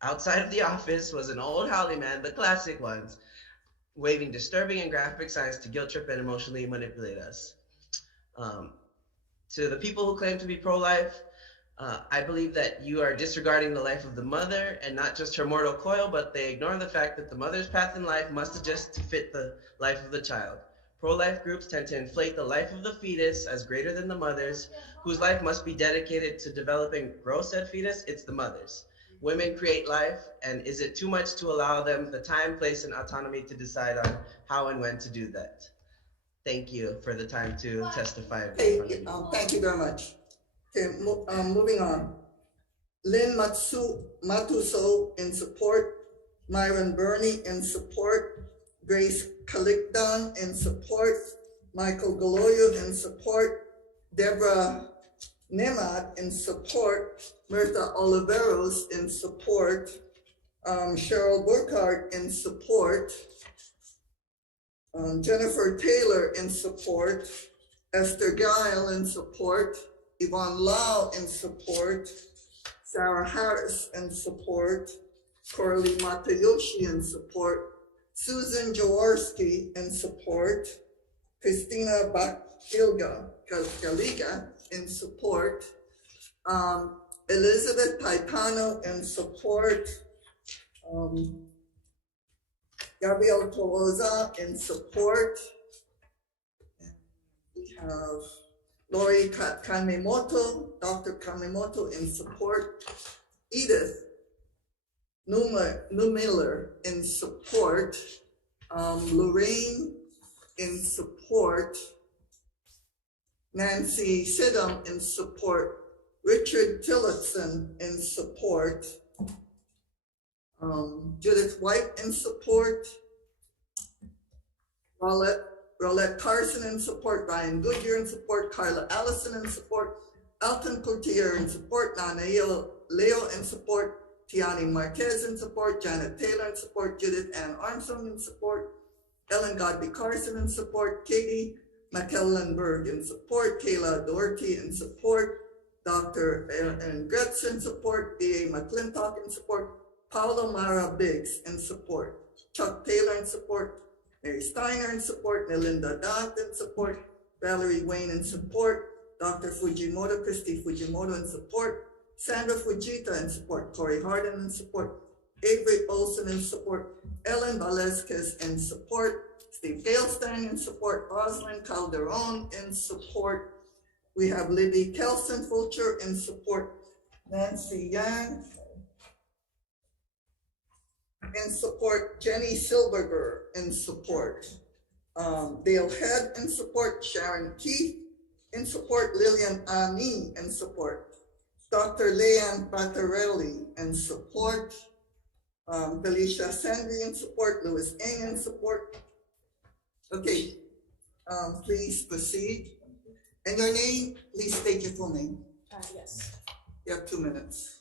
outside of the office was an old Holly man, the classic ones, waving disturbing and graphic signs to guilt trip and emotionally manipulate us. To the people who claim to be pro-life, I believe that you are disregarding the life of the mother and not just her mortal coil, but they ignore the fact that the mother's path in life must adjust to fit the life of the child. Pro-life groups tend to inflate the life of the fetus as greater than the mother's, whose life must be dedicated to developing grow said fetus. It's the mother's. Women create life, and is it too much to allow them the time, place, and autonomy to decide on how and when to do that? Thank you for the time to testify. Thank you very much. Okay, moving on. Lynn Matuso in support. Myron Burney in support. Grace Kalikdan in support. Michael Galoyo in support. Deborah Nemad in support. Mirtha Oliveros in support. Cheryl Burkhardt in support. Jennifer Taylor in support. Esther Guile in support. Yvonne Lau in support. Sarah Harris in support. Coralie Matayoshi in support. Susan Jaworski in support. Christina Bakilga in support. Elizabeth Taitano in support. Gabriel Toloza in support. We have Lori Kanemoto, Dr. Kanemoto in support. Edith Newmiller in support. Lorraine in support. Nancy Sidham in support. Richard Tillotson in support. Judith White in support. Rolette Carson in support. Ryan Goodyear in support. Carla Allison in support. Alton Coutier in support. Nana Leo in support. Tiani Marquez in support. Janet Taylor in support. Judith Ann Armstrong in support. Ellen Godby Carson in support. Katie McKellenberg in support. Kayla Doherty in support. Dr. Aaron Gretz in support. B.A. McClintock in support. Paulo Mara Biggs in support. Chuck Taylor in support. Mary Steiner in support. Melinda Dant in support. Valerie Wayne in support. Dr. Fujimoto, Christy Fujimoto in support. Sandra Fujita in support. Corey Harden in support. Avery Olson in support. Ellen Valesquez in support. Steve Galestein in support. Rosalind Calderon in support. We have Libby Kelson Fulcher in support. Nancy Yang in support. Jenny Silberger in support. Dale Head in support. Sharon Keith in support. Lillian Ani in support. Dr. Leanne Battarelli in support. Felicia Sandri in support. Louis Ng in support. Okay, please proceed. And your name, please state your full name. Yes. You have 2 minutes.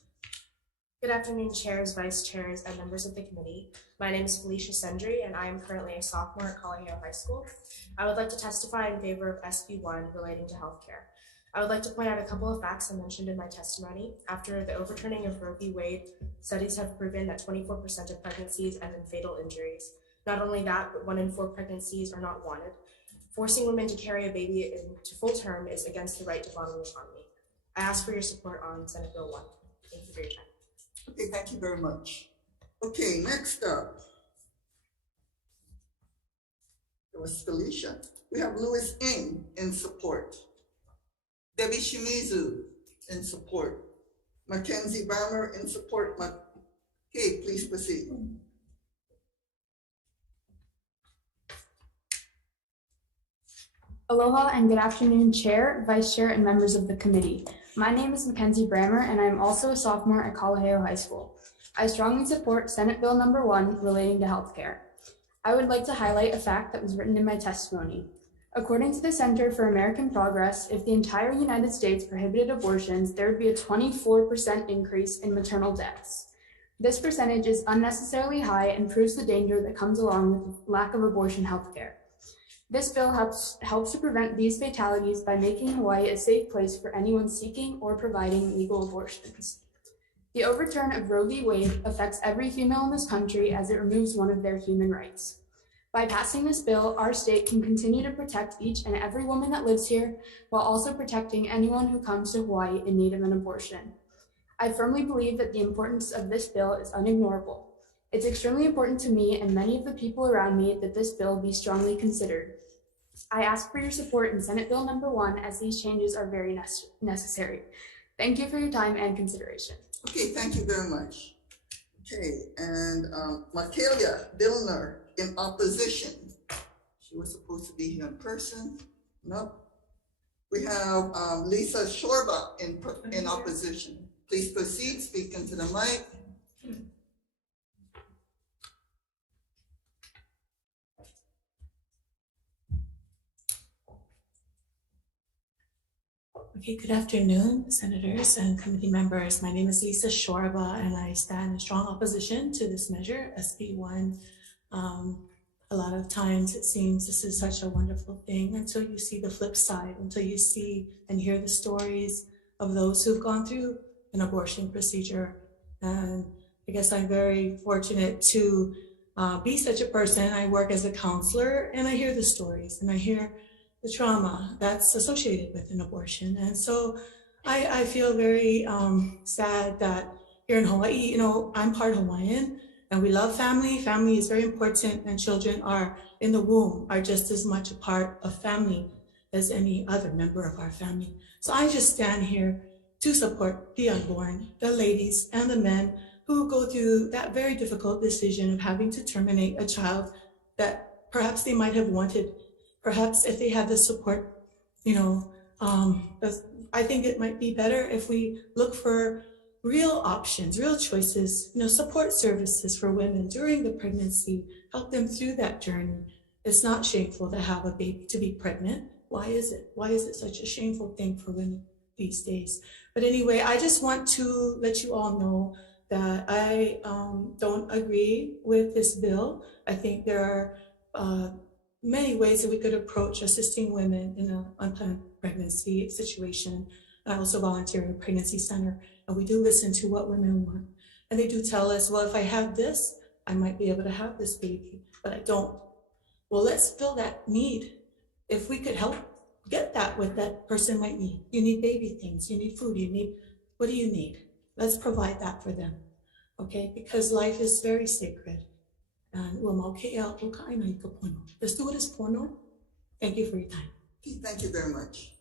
Good afternoon, chairs, vice chairs, and members of the committee. My name is Felicia Sendry, and I am currently a sophomore at Colorado High School. I would like to testify in favor of SB1 relating to healthcare. I would like to point out a couple of facts I mentioned in my testimony. After the overturning of Roe v. Wade, studies have proven that 24% of pregnancies end in fatal injuries. Not only that, but 1 in 4 pregnancies are not wanted. Forcing women to carry a baby into full term is against the right to bodily autonomy. I ask for your support on Senate Bill 1. Thank you for your time. Okay, thank you very much. Okay, next up. It was Felicia. We have Louis Ng in support. Debbie Shimizu in support. Mackenzie Brammer in support. Okay, please proceed. Aloha and good afternoon, Chair, Vice Chair, and members of the committee. My name is Mackenzie Brammer, and I am also a sophomore at Kalaheo High School. I strongly support Senate Bill number 1 relating to healthcare. I would like to highlight a fact that was written in my testimony. According to the Center for American Progress, if the entire United States prohibited abortions, there would be a 24% increase in maternal deaths. This percentage is unnecessarily high and proves the danger that comes along with the lack of abortion healthcare. This bill helps to prevent these fatalities by making Hawaii a safe place for anyone seeking or providing legal abortions. The overturn of Roe v. Wade affects every female in this country as it removes one of their human rights. By passing this bill, our state can continue to protect each and every woman that lives here while also protecting anyone who comes to Hawaii in need of an abortion. I firmly believe that the importance of this bill is unignorable. It's extremely important to me and many of the people around me that this bill be strongly considered. I ask for your support in Senate Bill number 1 as these changes are very necessary. Thank you for your time and consideration. Okay, thank you very much. Okay, and Michaela Dillner in opposition. She was supposed to be here in person. Nope. We have Lisa Shorba in opposition. Please proceed, speak into the mic. Okay, good afternoon, senators and committee members. My name is Lisa Shorba, and I stand in strong opposition to this measure, SB 1. A lot of times it seems this is such a wonderful thing until you see the flip side, until you see and hear the stories of those who've gone through an abortion procedure. And I guess I'm very fortunate to be such a person. I work as a counselor, and I hear the stories and I hear the trauma that's associated with an abortion. And so I feel very sad that here in Hawaii, you know, I'm part Hawaiian and we love family. Family is very important, and children are in the womb are just as much a part of family as any other member of our family. So I just stand here to support the unborn, the ladies and the men who go through that very difficult decision of having to terminate a child that perhaps they might have wanted. Perhaps if they had the support, you know, I think it might be better if we look for real options, real choices, you know, support services for women during the pregnancy, help them through that journey. It's not shameful to have a baby, to be pregnant. Why is it? Why is it such a shameful thing for women these days? But anyway, I just want to let you all know that I don't agree with this bill. I think there are many ways that we could approach assisting women in an unplanned pregnancy situation. I also volunteer in a pregnancy center, and we do listen to what women want. And they do tell us, well, if I have this, I might be able to have this baby, but I don't. Well, let's fill that need. If we could help get that, what that person might need. You need baby things, you need food, what do you need? Let's provide that for them, okay? Because life is very sacred. And let's do it as porno. Thank you for your time. Okay, thank you very much.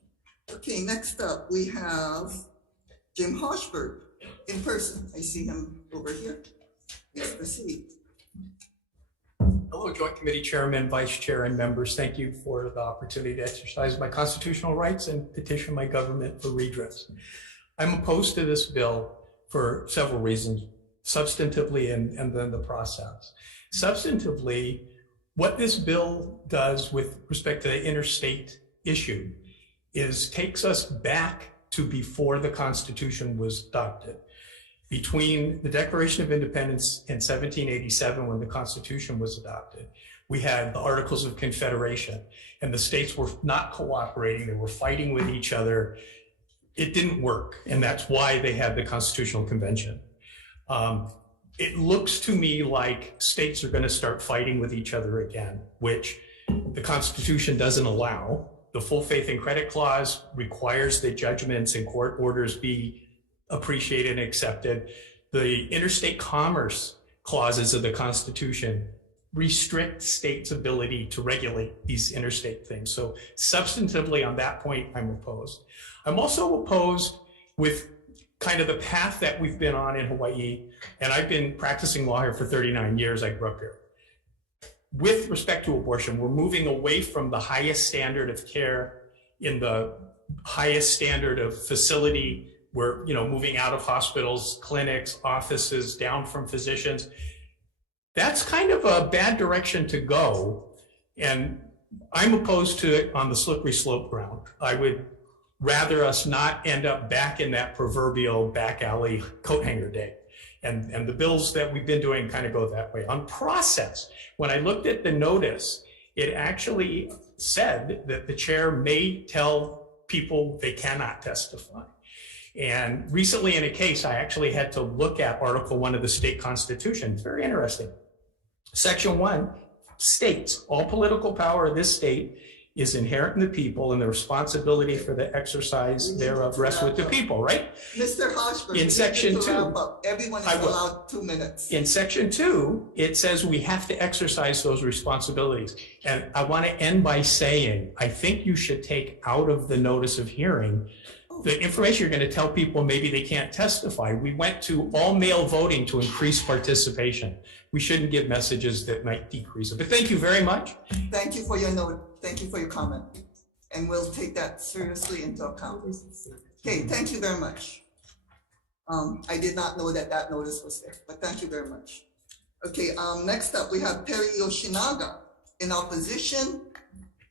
Okay, next up we have Jim Hochberg in person. I see him over here. Please proceed. Hello, Joint Committee Chairman, Vice Chair, and members. Thank you for the opportunity to exercise my constitutional rights and petition my government for redress. I'm opposed to this bill for several reasons, substantively and then the process. Substantively, what this bill does with respect to the interstate issue is takes us back to before the Constitution was adopted. Between the Declaration of Independence in 1787, when the Constitution was adopted, we had the Articles of Confederation, and the states were not cooperating. They were fighting with each other. It didn't work, and that's why they had the Constitutional Convention. It looks to me like states are going to start fighting with each other again, which the Constitution doesn't allow. The full faith and credit clause requires that judgments and court orders be appreciated and accepted. The interstate commerce clauses of the Constitution restrict states' ability to regulate these interstate things. So substantively on that point, I'm opposed. I'm also opposed with kind of the path that we've been on in Hawaii, and I've been practicing law here for 39 years. I grew up here. With respect to abortion, we're moving away from the highest standard of care in the highest standard of facility. We're moving out of hospitals, clinics, offices, down from physicians. That's kind of a bad direction to go, and I'm opposed to it on the slippery slope ground. I would rather us not end up back in that proverbial back alley coat hanger day. And the bills that we've been doing kind of go that way. On process, when I looked at the notice, it actually said that the chair may tell people they cannot testify. And recently in a case, I actually had to look at Article 1 of the state constitution. It's very interesting. Section 1 states, all political power of this state is inherent in the people, and the responsibility for the exercise thereof rests with the people, right? Mr. Hochberg, In Section 2, everyone is I will. allowed 2 minutes. In Section 2, it says we have to exercise those responsibilities. And I want to end by saying, I think you should take out of the notice of hearing the information you're going to tell people maybe they can't testify. We went to all male voting to increase participation. We shouldn't give messages that might decrease it. But thank you very much. Thank you for your note. Thank you for your comment. And we'll take that seriously into account. Okay, thank you very much. I did not know that that notice was there, but thank you very much. Okay, next up we have Perry Yoshinaga in opposition.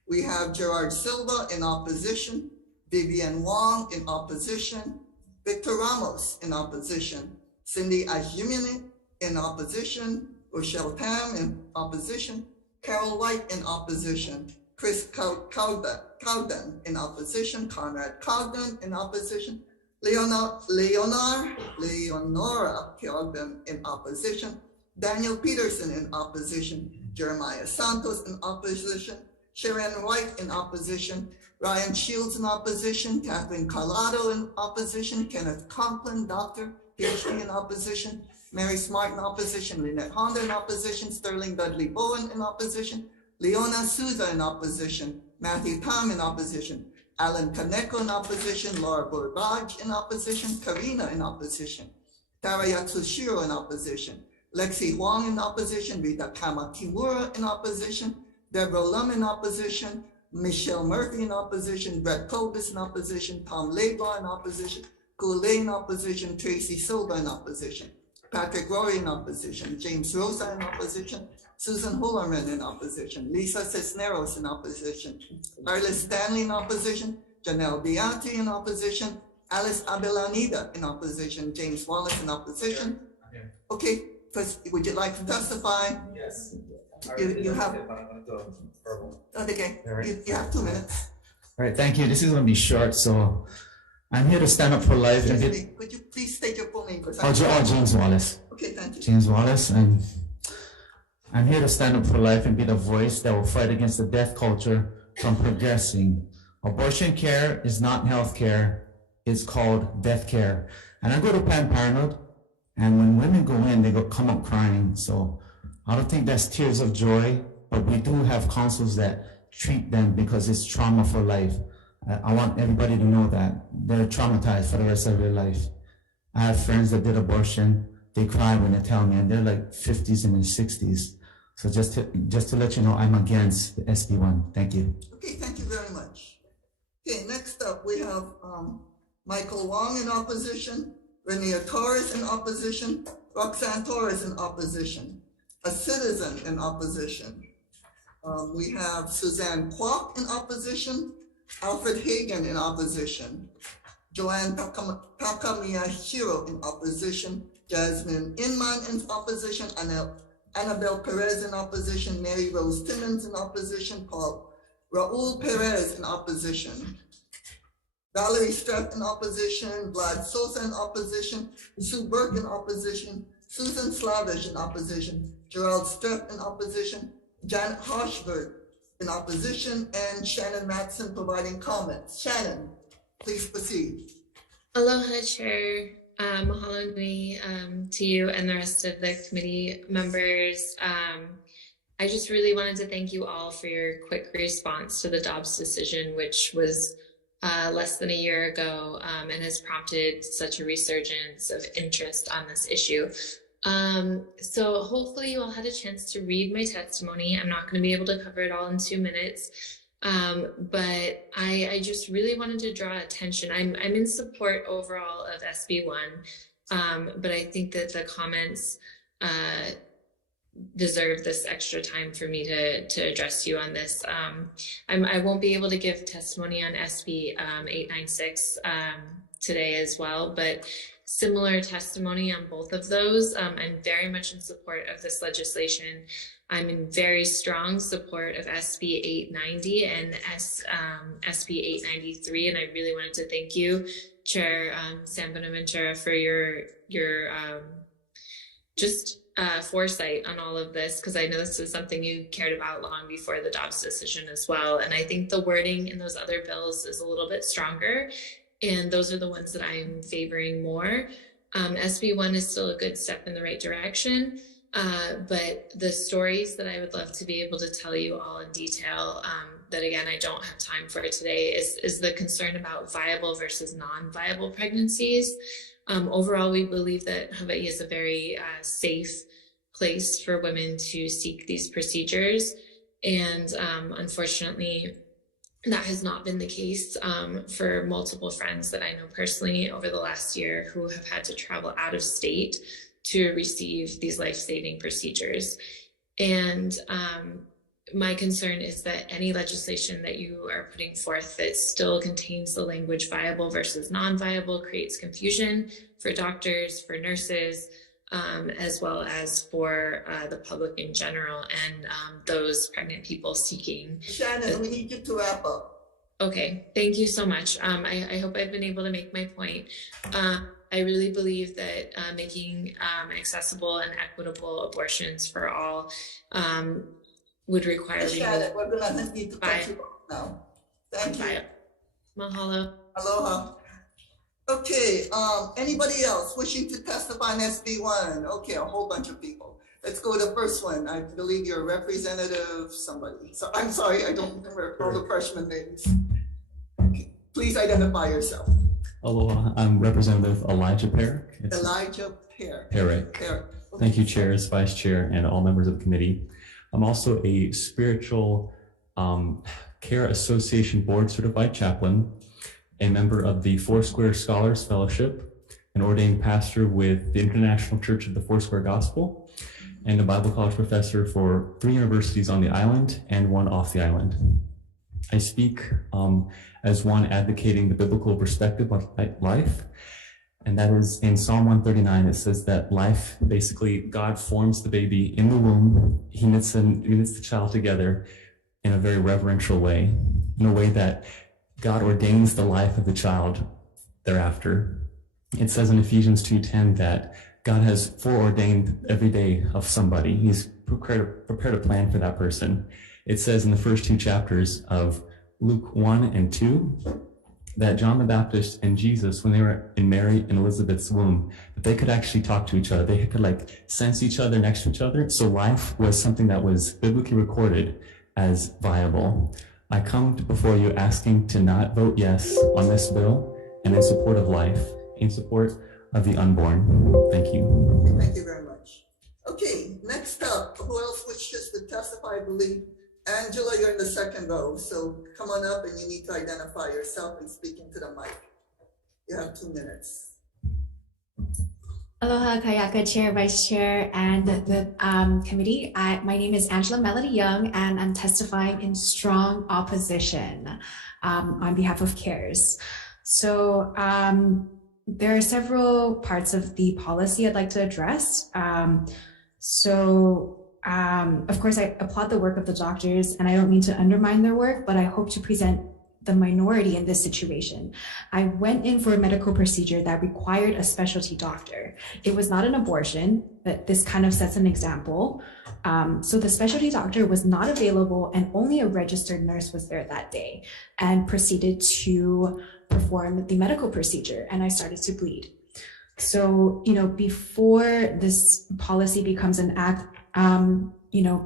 We have Gerard Silva in opposition. Vivian Wong in opposition. Victor Ramos in opposition. Cindy Ajimini in opposition. Rochelle Tam in opposition. Carol White in opposition. Chris Cowden in opposition. Conrad Cogden in opposition. Leonora Cogden in opposition. Daniel Peterson in opposition. Jeremiah Santos in opposition. Sharon White in opposition. Ryan Shields in opposition. Kathleen Carlado in opposition. Kenneth Conklin, Doctor, PhD in opposition. Mary Smart in opposition. Lynette Honda in opposition. Sterling Dudley Bowen in opposition. Leona Souza in opposition. Matthew Tam in opposition. Alan Kaneko in opposition. Laura Burbage in opposition. Karina in opposition. Tara Yatsushiro in opposition. Lexi Huang in opposition. Rita Kama Kimura in opposition. Deborah Lum in opposition. Michelle Murphy in opposition. Brett Kobus in opposition. Tom Laidlaw in opposition. Goulet in opposition. Tracy Silva in opposition. Patrick Rory in opposition. James Rosa in opposition. Susan Hullerman in opposition. Lisa Cisneros in opposition. Arliss Stanley in opposition. Janelle Beati in opposition. Alice Abelanida in opposition. James Wallace in opposition. Okay, first, would you like to testify? Yes. You have. Okay, you have 2 minutes. All right, thank you. This is going to be short, so I'm here to stand up for life. Could you please state your full name? James Wallace. Okay, thank you. James Wallace, and I'm here to stand up for life and be the voice that will fight against the death culture from progressing. Abortion care is not health care. It's called death care. And I go to Planned Parenthood, and when women go in, they come up crying. So I don't think that's tears of joy, but we do have councils that treat them because it's trauma for life. I want everybody to know that they're traumatized for the rest of their life. I have friends that did abortion. They cry when they tell me, and they're like 50s and in 60s. So just to let you know, I'm against the SB1. Thank you. Okay, thank you very much. Okay, next up we have Michael Wong in opposition, Renia Torres in opposition, Roxanne Torres in opposition, a citizen in opposition. We have Suzanne Kwok in opposition, Alfred Hagan in opposition, Joanne Takamiyashiro in opposition, Jasmine Inman in opposition, Annabelle Perez in opposition, Mary Rose Timmons in opposition, Raul Perez in opposition, Valerie Streff in opposition, Vlad Sosa in opposition, Sue Burke in opposition, Susan Slavish in opposition, Gerald Streff in opposition, Janet Hochberg in opposition, and Shannon Matson providing comments. Shannon, please proceed. Aloha, Chair. Mahalo nui to you and the rest of the committee members. I just really wanted to thank you all for your quick response to the Dobbs decision, which was less than a year ago and has prompted such a resurgence of interest on this issue. So hopefully you all had a chance to read my testimony. I'm not going to be able to cover it all in 2 minutes. But I just really wanted to draw attention. I'm in support overall of SB1, but I think that the comments deserve this extra time for me to address you on this. I won't be able to give testimony on SB 896 today as well, but similar testimony on both of those. I'm very much in support of this legislation. I'm in very strong support of SB 890 and SB 893, and I really wanted to thank you, Chair San Bonaventura, for your foresight on all of this, because I know this is something you cared about long before the Dobbs decision as well. And I think the wording in those other bills is a little bit stronger, and those are the ones that I'm favoring more. SB 1 is still a good step in the right direction, but the stories that I would love to be able to tell you all in detail, that again, I don't have time for today, is the concern about viable versus non-viable pregnancies. Overall, we believe that Hawaii is a very safe place for women to seek these procedures. And unfortunately, that has not been the case for multiple friends that I know personally over the last year who have had to travel out of state to receive these life-saving procedures. And my concern is that any legislation that you are putting forth that still contains the language viable versus non-viable creates confusion for doctors, for nurses, as well as for the public in general, and those pregnant people seeking. Shannon, we need you to wrap up. Okay, thank you so much. I hope I've been able to make my point. I really believe that making accessible and equitable abortions for all would require Shannon, we're gonna need to cut you off now. Thank you. Mahalo. Aloha. Okay, anybody else wishing to testify on SB 1? Okay, a whole bunch of people. Let's go to the first one. I believe you're Representative somebody. So I'm sorry, I don't remember all the freshman names. Okay, please identify yourself. Aloha, I'm Representative Elijah Perrick. Elijah Perrick. Okay. Thank you, Chairs, Vice Chair, and all members of the committee. I'm also a Spiritual Care Association Board Certified Chaplain, a member of the Foursquare Scholars Fellowship, an ordained pastor with the International Church of the Foursquare Gospel, and a Bible college professor for 3 universities on the island and 1 off the island. I speak as one advocating the biblical perspective of life, and that is in Psalm 139. It says that life, basically, God forms the baby in the womb. He knits the child together in a very reverential way, in a way that God ordains the life of the child thereafter. It says in Ephesians 2:10 that God has foreordained every day of somebody. He's prepared a plan for that person. It says in the first 2 chapters of Luke 1 and 2 that John the Baptist and Jesus, when they were in Mary and Elizabeth's womb, that they could actually talk to each other. They could sense each other next to each other. So life was something that was biblically recorded as viable. I come before you asking to not vote yes on this bill and in support of life, in support of the unborn. Thank you. Thank you very much. Okay, next up, who else wishes to testify? I believe Angela, you're in the second row, so come on up and you need to identify yourself and speak into the mic. You have 2 minutes. Aloha, Kayaka, Chair, Vice Chair, and the committee. My name is Angela Melody Young, and I'm testifying in strong opposition on behalf of CARES. So there are several parts of the policy I'd like to address. Of course, I applaud the work of the doctors, and I don't mean to undermine their work, but I hope to present the minority in this situation. I went in for a medical procedure that required a specialty doctor. It was not an abortion, but this kind of sets an example. So the specialty doctor was not available, and only a registered nurse was there that day and proceeded to perform the medical procedure, and I started to bleed. So, before this policy becomes an act,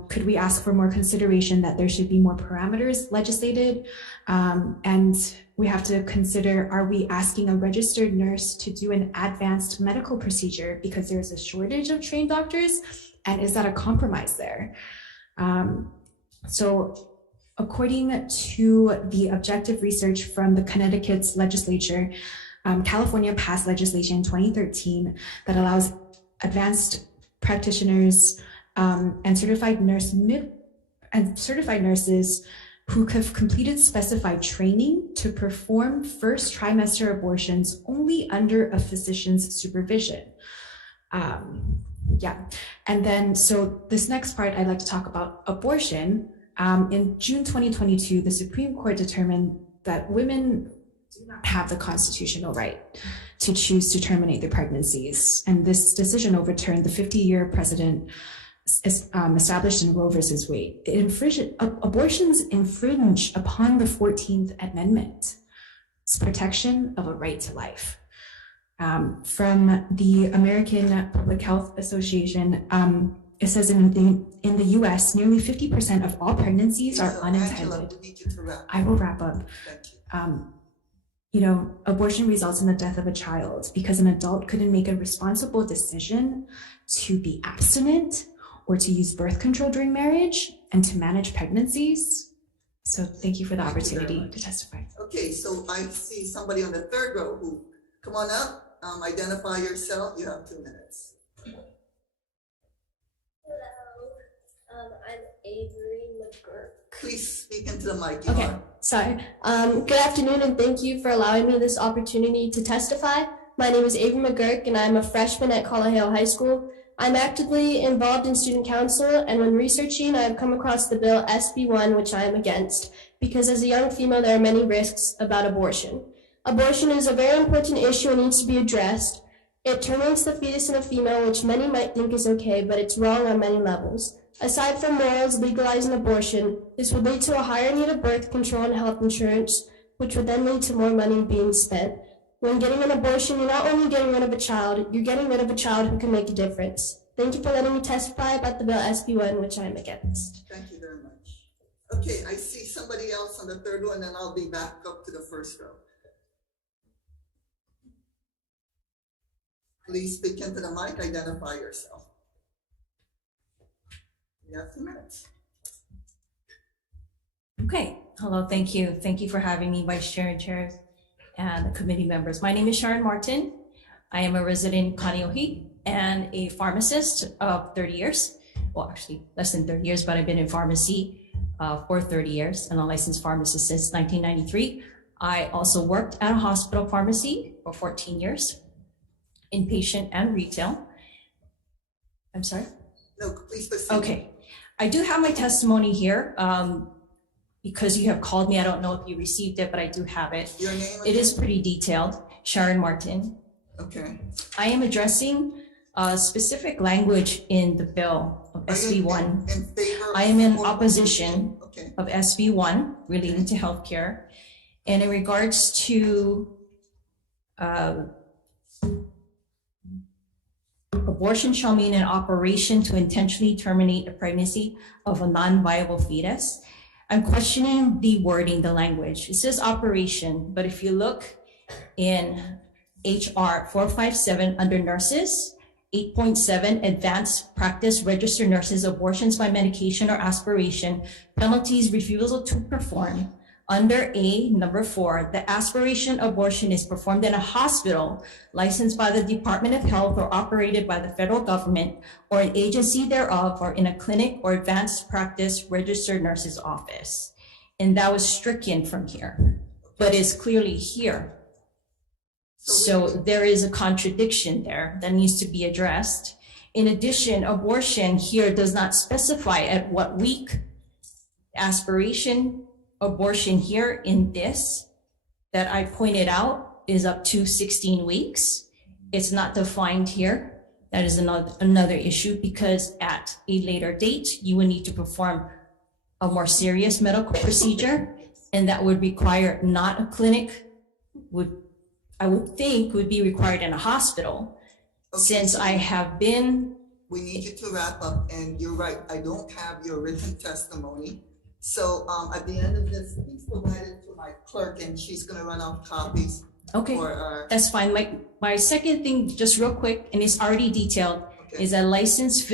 could we ask for more consideration that there should be more parameters legislated? And we have to consider, are we asking a registered nurse to do an advanced medical procedure because there's a shortage of trained doctors? And is that a compromise there? So according to the objective research from the Connecticut's legislature, California passed legislation in 2013 that allows advanced practitioners and certified nurses who have completed specified training to perform first trimester abortions only under a physician's supervision. And then, so this next part, I'd like to talk about abortion. In June 2022, the Supreme Court determined that women do not have the constitutional right to choose to terminate their pregnancies. And this decision overturned the 50-year precedent established in Roe versus Wade. Abortions infringe upon the 14th Amendment, its protection of a right to life. From the American Public Health Association, it says in the US, nearly 50% of all pregnancies are unintended. I will wrap up. Abortion results in the death of a child because an adult couldn't make a responsible decision to be abstinent or to use birth control during marriage and to manage pregnancies. So thank you for the opportunity to testify. Okay, so I see somebody on the third row who, come on up, identify yourself. You have 2 minutes. Hello, I'm Avery McGurk. Please speak into the mic. Okay, sorry. Good afternoon, and thank you for allowing me this opportunity to testify. My name is Avery McGurk, and I'm a freshman at Kalaheo High School. I'm actively involved in student council, and when researching, I have come across the bill SB1, which I am against, because as a young female, there are many risks about abortion. Abortion is a very important issue and needs to be addressed. It terminates the fetus in a female, which many might think is okay, but it's wrong on many levels. Aside from morals, legalizing abortion, this would lead to a higher need of birth control and health insurance, which would then lead to more money being spent. When getting an abortion, you're not only getting rid of a child, you're getting rid of a child who can make a difference. Thank you for letting me testify about the bill SB1, which I am against. Thank you very much. Okay, I see somebody else on the third one, and then I'll be back up to the first row. Please speak into the mic, identify yourself. You have 2 minutes. Okay, hello, thank you. Thank you for having me, Vice Chair and Chairs and the committee members. My name is Sharon Martin. I am a resident in Kaneohe and a pharmacist of 30 years. Well, actually less than 30 years, but I've been in pharmacy for 30 years and a licensed pharmacist since 1993. I also worked at a hospital pharmacy for 14 years, inpatient and retail. I'm sorry? No, please proceed. Okay, I do have my testimony here because you have called me. I don't know if you received it, but I do have it. Your name? It is pretty detailed. Sharon Martin. Okay. I am addressing specific language in the bill of SB1. In favor? I am in opposition okay. of SB1 relating to healthcare. And in regards to abortion shall mean an operation to intentionally terminate a pregnancy of a non-viable fetus. I'm questioning the wording, the language. It says operation, but if you look in HR 457 under nurses, 8.7 advanced practice register nurses, abortions by medication or aspiration, penalties, refusal to perform. Under A, number 4, the aspiration abortion is performed in a hospital licensed by the Department of Health or operated by the federal government or an agency thereof, or in a clinic or advanced practice registered nurse's office. And that was stricken from here, but is clearly here. So there is a contradiction there that needs to be addressed. In addition, abortion here does not specify at what week. Aspiration abortion here in this that I pointed out is up to 16 weeks. It's not defined here. That is another issue, because at a later date, you would need to perform a more serious medical procedure, and that would require not a clinic, I would think would be required in a hospital. Okay. Since I have been... We need you to wrap up, and you're right, I don't have your written testimony. So at the end of this, please provide it to my clerk, and she's going to run off copies. Okay, that's fine. My second thing, just real quick, and it's already detailed, is a licensed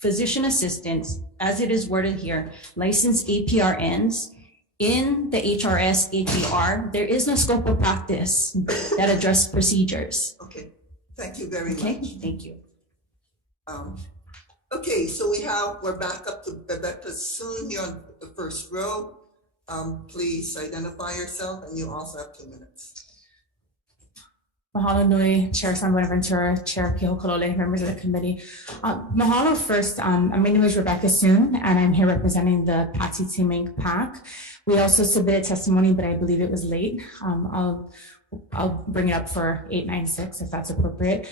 physician assistant, as it is worded here, licensed APRNs. In the HRS-CPN, there is no scope of practice that address procedures. Okay, thank you very much. Okay, thank you. Okay, so we're back up to Rebecca soon here on the first row. Please identify yourself, and you also have 2 minutes. Mahalo nui, Chair San Buenaventura, Chair Kihokolole, members of the committee. Mahalo first, my name is Rebecca Soon, and I'm here representing the Patsy Team Inc. PAC. We also submitted testimony, but I believe it was late. I'll bring it up for 896 if that's appropriate.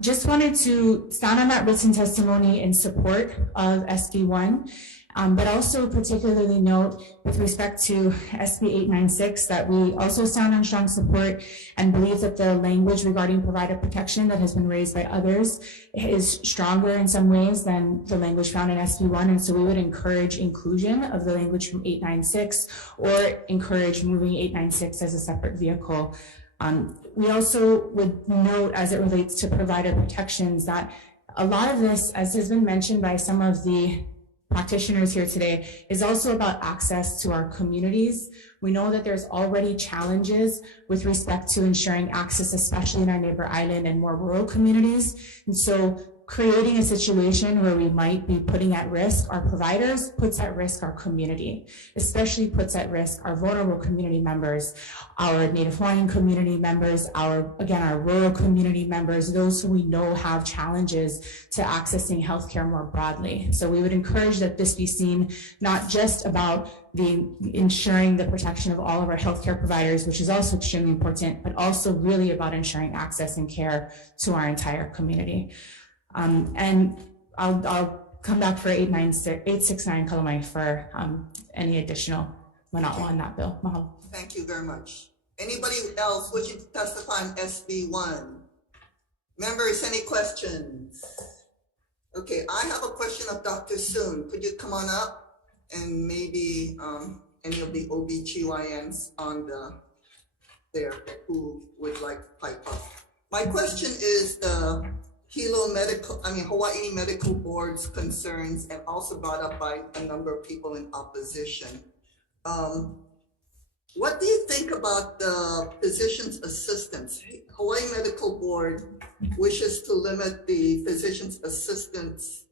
Just wanted to stand on that written testimony in support of SB1. But also particularly note with respect to SB 896 that we also stand on strong support and believe that the language regarding provider protection that has been raised by others is stronger in some ways than the language found in SB 1. And so we would encourage inclusion of the language from 896 or encourage moving 896 as a separate vehicle. We also would note as it relates to provider protections that a lot of this, as has been mentioned by some of the practitioners here today, is also about access to our communities. We know that there's already challenges with respect to ensuring access, especially in our neighbor island and more rural communities. And so creating a situation where we might be putting at risk our providers puts at risk our community, especially puts at risk our vulnerable community members, our Native Hawaiian community members, our rural community members, those who we know have challenges to accessing healthcare more broadly. So we would encourage that this be seen not just about the ensuring the protection of all of our healthcare providers, which is also extremely important, but also really about ensuring access and care to our entire community. And I'll come back for 869 Kalamai for any additional manatwa on that bill. Mahalo. Thank you very much. Anybody else wishing to testify on SB 1? Members, any questions? Okay, I have a question of Dr. Soon. Could you come on up and maybe any of the OBGYNs on there who would like to pipe up? My question is the Hawai'i Medical Board's concerns, and also brought up by a number of people in opposition. What do you think about the physician's assistants? Hawaii Medical Board wishes to limit the physician's assistants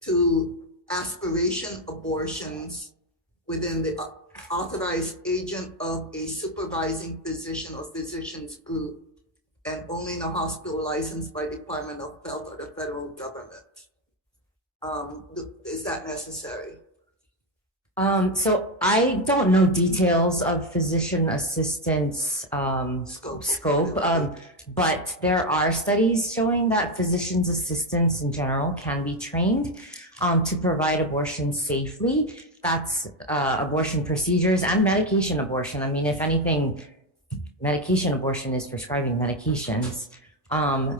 to aspiration abortions within the authorized agent of a supervising physician or physician's group, and only in a hospital licensed by Department of Health or the federal government. Is that necessary? So I don't know details of physician assistants scope, but there are studies showing that physician's assistants in general can be trained to provide abortion safely. That's abortion procedures and medication abortion. I mean, if anything, medication abortion is prescribing medications.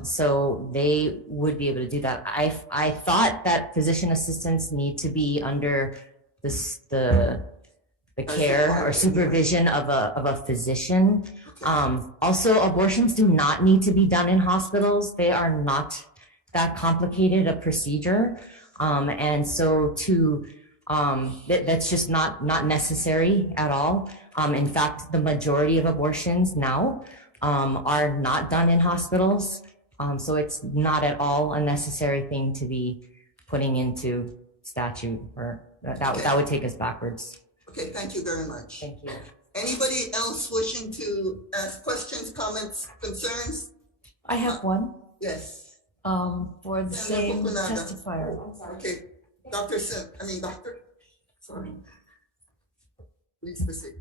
So they would be able to do that. I thought that physician assistants need to be under the care or supervision of a physician. Also, abortions do not need to be done in hospitals. They are not that complicated a procedure. And so that's just not necessary at all. In fact, the majority of abortions now are not done in hospitals. So it's not at all a necessary thing to be putting into statute, or that would take us backwards. Okay, thank you very much. Thank you. Anybody else wishing to ask questions, comments, concerns? I have one. Yes. For the same Fukunaga. testifier. Okay, Doctor. Sorry. Please proceed.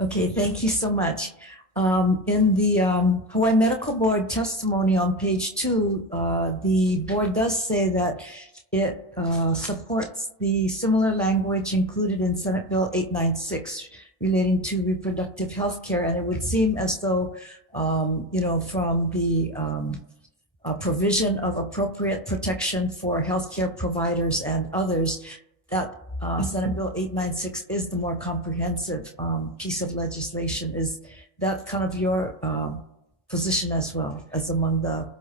Okay, thank you so much. In the Hawaii Medical Board testimony on page 2, the board does say that it supports the similar language included in Senate Bill 896 relating to reproductive health care. And it would seem as though, from the provision of appropriate protection for healthcare providers and others, that Senate Bill 896 is the more comprehensive piece of legislation. Is that kind of your position as well as among the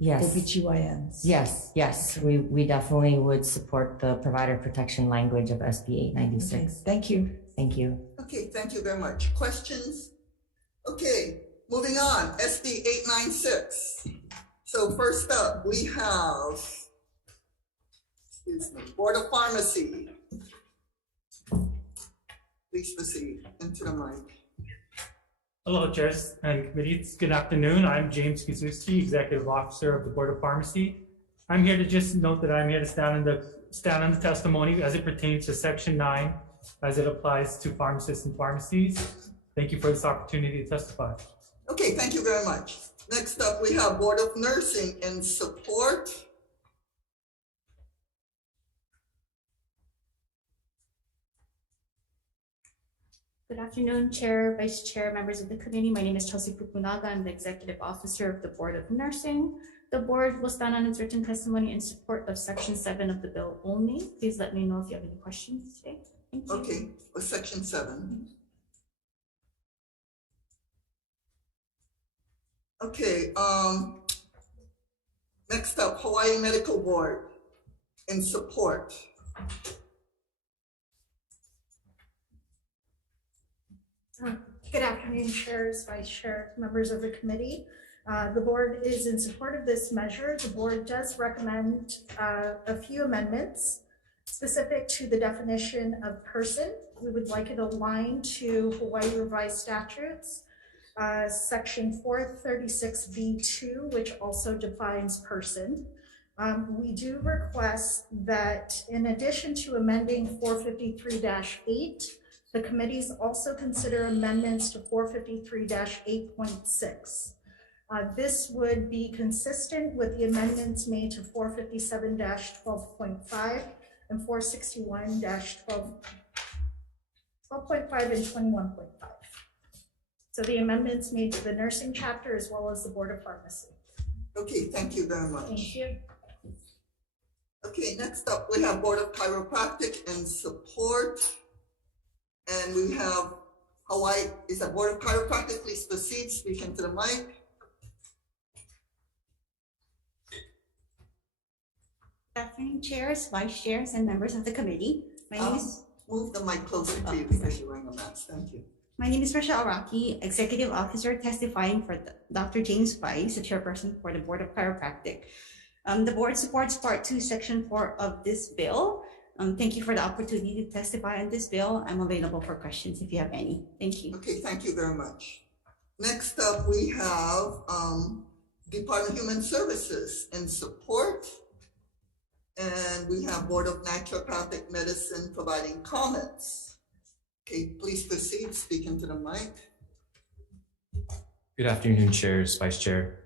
OBGYNs? Yes, we definitely would support the provider protection language of SB 896. Okay, thank you. Thank you. Okay, thank you very much. Questions? Okay, moving on, SB 896. So first up, we have Excuse me. Board of Pharmacy. Please proceed into the mic. Hello, chairs and committees. Good afternoon. I'm James Kizuski, Executive Officer of the Board of Pharmacy. I'm here to just note that I'm here to stand on the testimony as it pertains to Section 9, as it applies to pharmacists and pharmacies. Thank you for this opportunity to testify. Okay, thank you very much. Next up, we have Board of Nursing and Support. Good afternoon, Chair, Vice Chair, members of the committee. My name is Chelsea Fukunaga. I'm the Executive Officer of the Board of Nursing. The board will stand on its written testimony in support of Section 7 of the bill only. Please let me know if you have any questions today. Thank you. Okay, for Section 7. Okay, next up, Hawaii Medical Board in support. Good afternoon, chairs, vice chair, members of the committee. The board is in support of this measure. The board does recommend a few amendments specific to the definition of person. We would like it aligned to Hawaii Revised Statutes, Section 436B2, which also defines person. We do request that in addition to amending 453-8, the committees also consider amendments to 453-8.6. This would be consistent with the amendments made to 457-12.5 and 461-12.5 and 21.5. So the amendments made to the nursing chapter as well as the Board of Pharmacy. Okay, thank you very much. Thank you. Okay, next up, we have Board of Chiropractic and Support. And we have Hawaii is a Board of Chiropractic. Please proceed, speak into the mic. Good afternoon, chairs, vice chairs, and members of the committee. My name is... Move the mic closer to you because you're wearing a mask. Thank you. My name is Rochelle Araki, Executive Officer testifying for Dr. James Weiss, the chairperson for the Board of Chiropractic. The board supports Part 2, Section 4 of this bill. Thank you for the opportunity to testify on this bill. I'm available for questions if you have any. Thank you. Okay, thank you very much. Next up, we have Department of Human Services and Support. And we have Board of Naturopathic Medicine providing comments. Okay, please proceed, speak into the mic. Good afternoon, chairs, vice chair,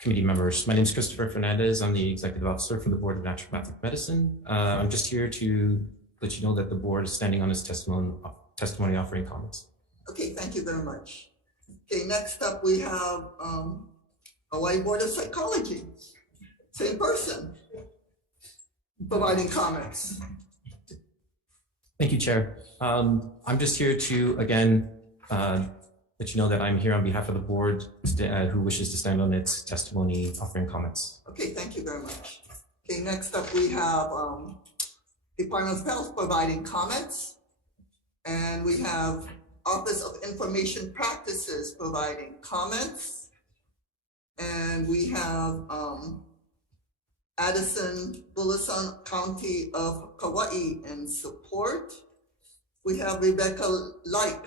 committee members. My name is Christopher Fernandez. I'm the executive officer for the Board of Naturopathic Medicine. I'm just here to let you know that the board is standing on its testimony offering comments. Okay, thank you very much. Okay, next up we have Hawaii Board of Psychology. Same person providing comments. Thank you, Chair. I'm just here to, again, let you know that I'm here on behalf of the board who wishes to stand on its testimony offering comments. Okay, thank you very much. Okay, next up we have Department of Health providing comments. And we have Office of Information Practices providing comments. And we have Addison, Bulasan County of Kauai in support. We have Rebecca Like,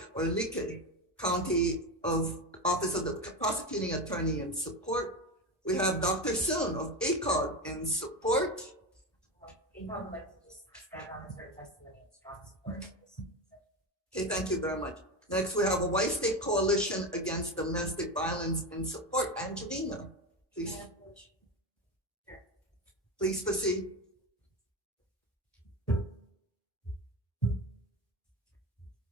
County of Office of the Prosecuting Attorney in support. We have Dr. Soon of ACOG in support. ACOG would like to just stand on its written testimony in strong support. Okay, thank you very much. Next, we have a Hawaii State Coalition Against Domestic Violence in support. Angelina, please. Please proceed.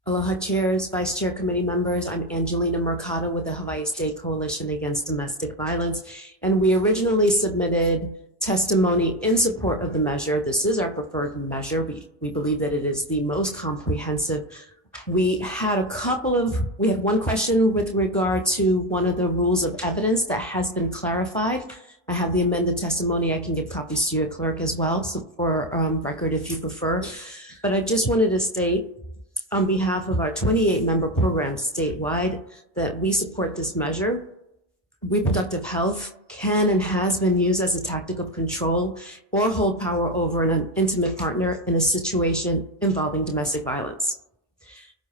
Aloha chairs, vice chair committee members. I'm Angelina Mercado with the Hawaii State Coalition Against Domestic Violence. And we originally submitted testimony in support of the measure. This is our preferred measure. We believe that it is the most comprehensive. We had one question with regard to one of the rules of evidence that has been clarified. I have the amended testimony. I can give copies to your clerk as well, so for record if you prefer. But I just wanted to state on behalf of our 28 member programs statewide that we support this measure. reproductive health can and has been used as a tactic of control or hold power over an intimate partner in a situation involving domestic violence.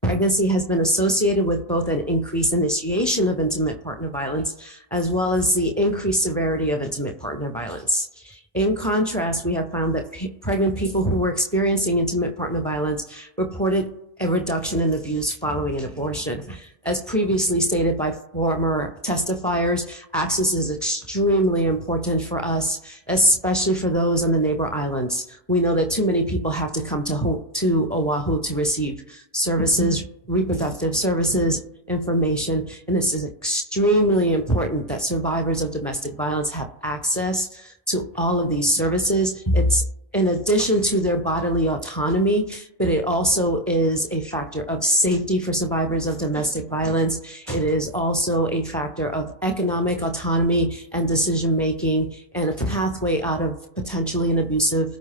Pregnancy has been associated with both an increased initiation of intimate partner violence as well as the increased severity of intimate partner violence. In contrast, we have found that pregnant people who were experiencing intimate partner violence reported a reduction in abuse following an abortion. As previously stated by former testifiers, access is extremely important for us, especially for those on the neighbor islands. We know that too many people have to come to Oahu to receive services, reproductive services, information, and this is extremely important that survivors of domestic violence have access to all of these services. It's in addition to their bodily autonomy, but it also is a factor of safety for survivors of domestic violence. It is also a factor of economic autonomy and decision-making and a pathway out of potentially an abusive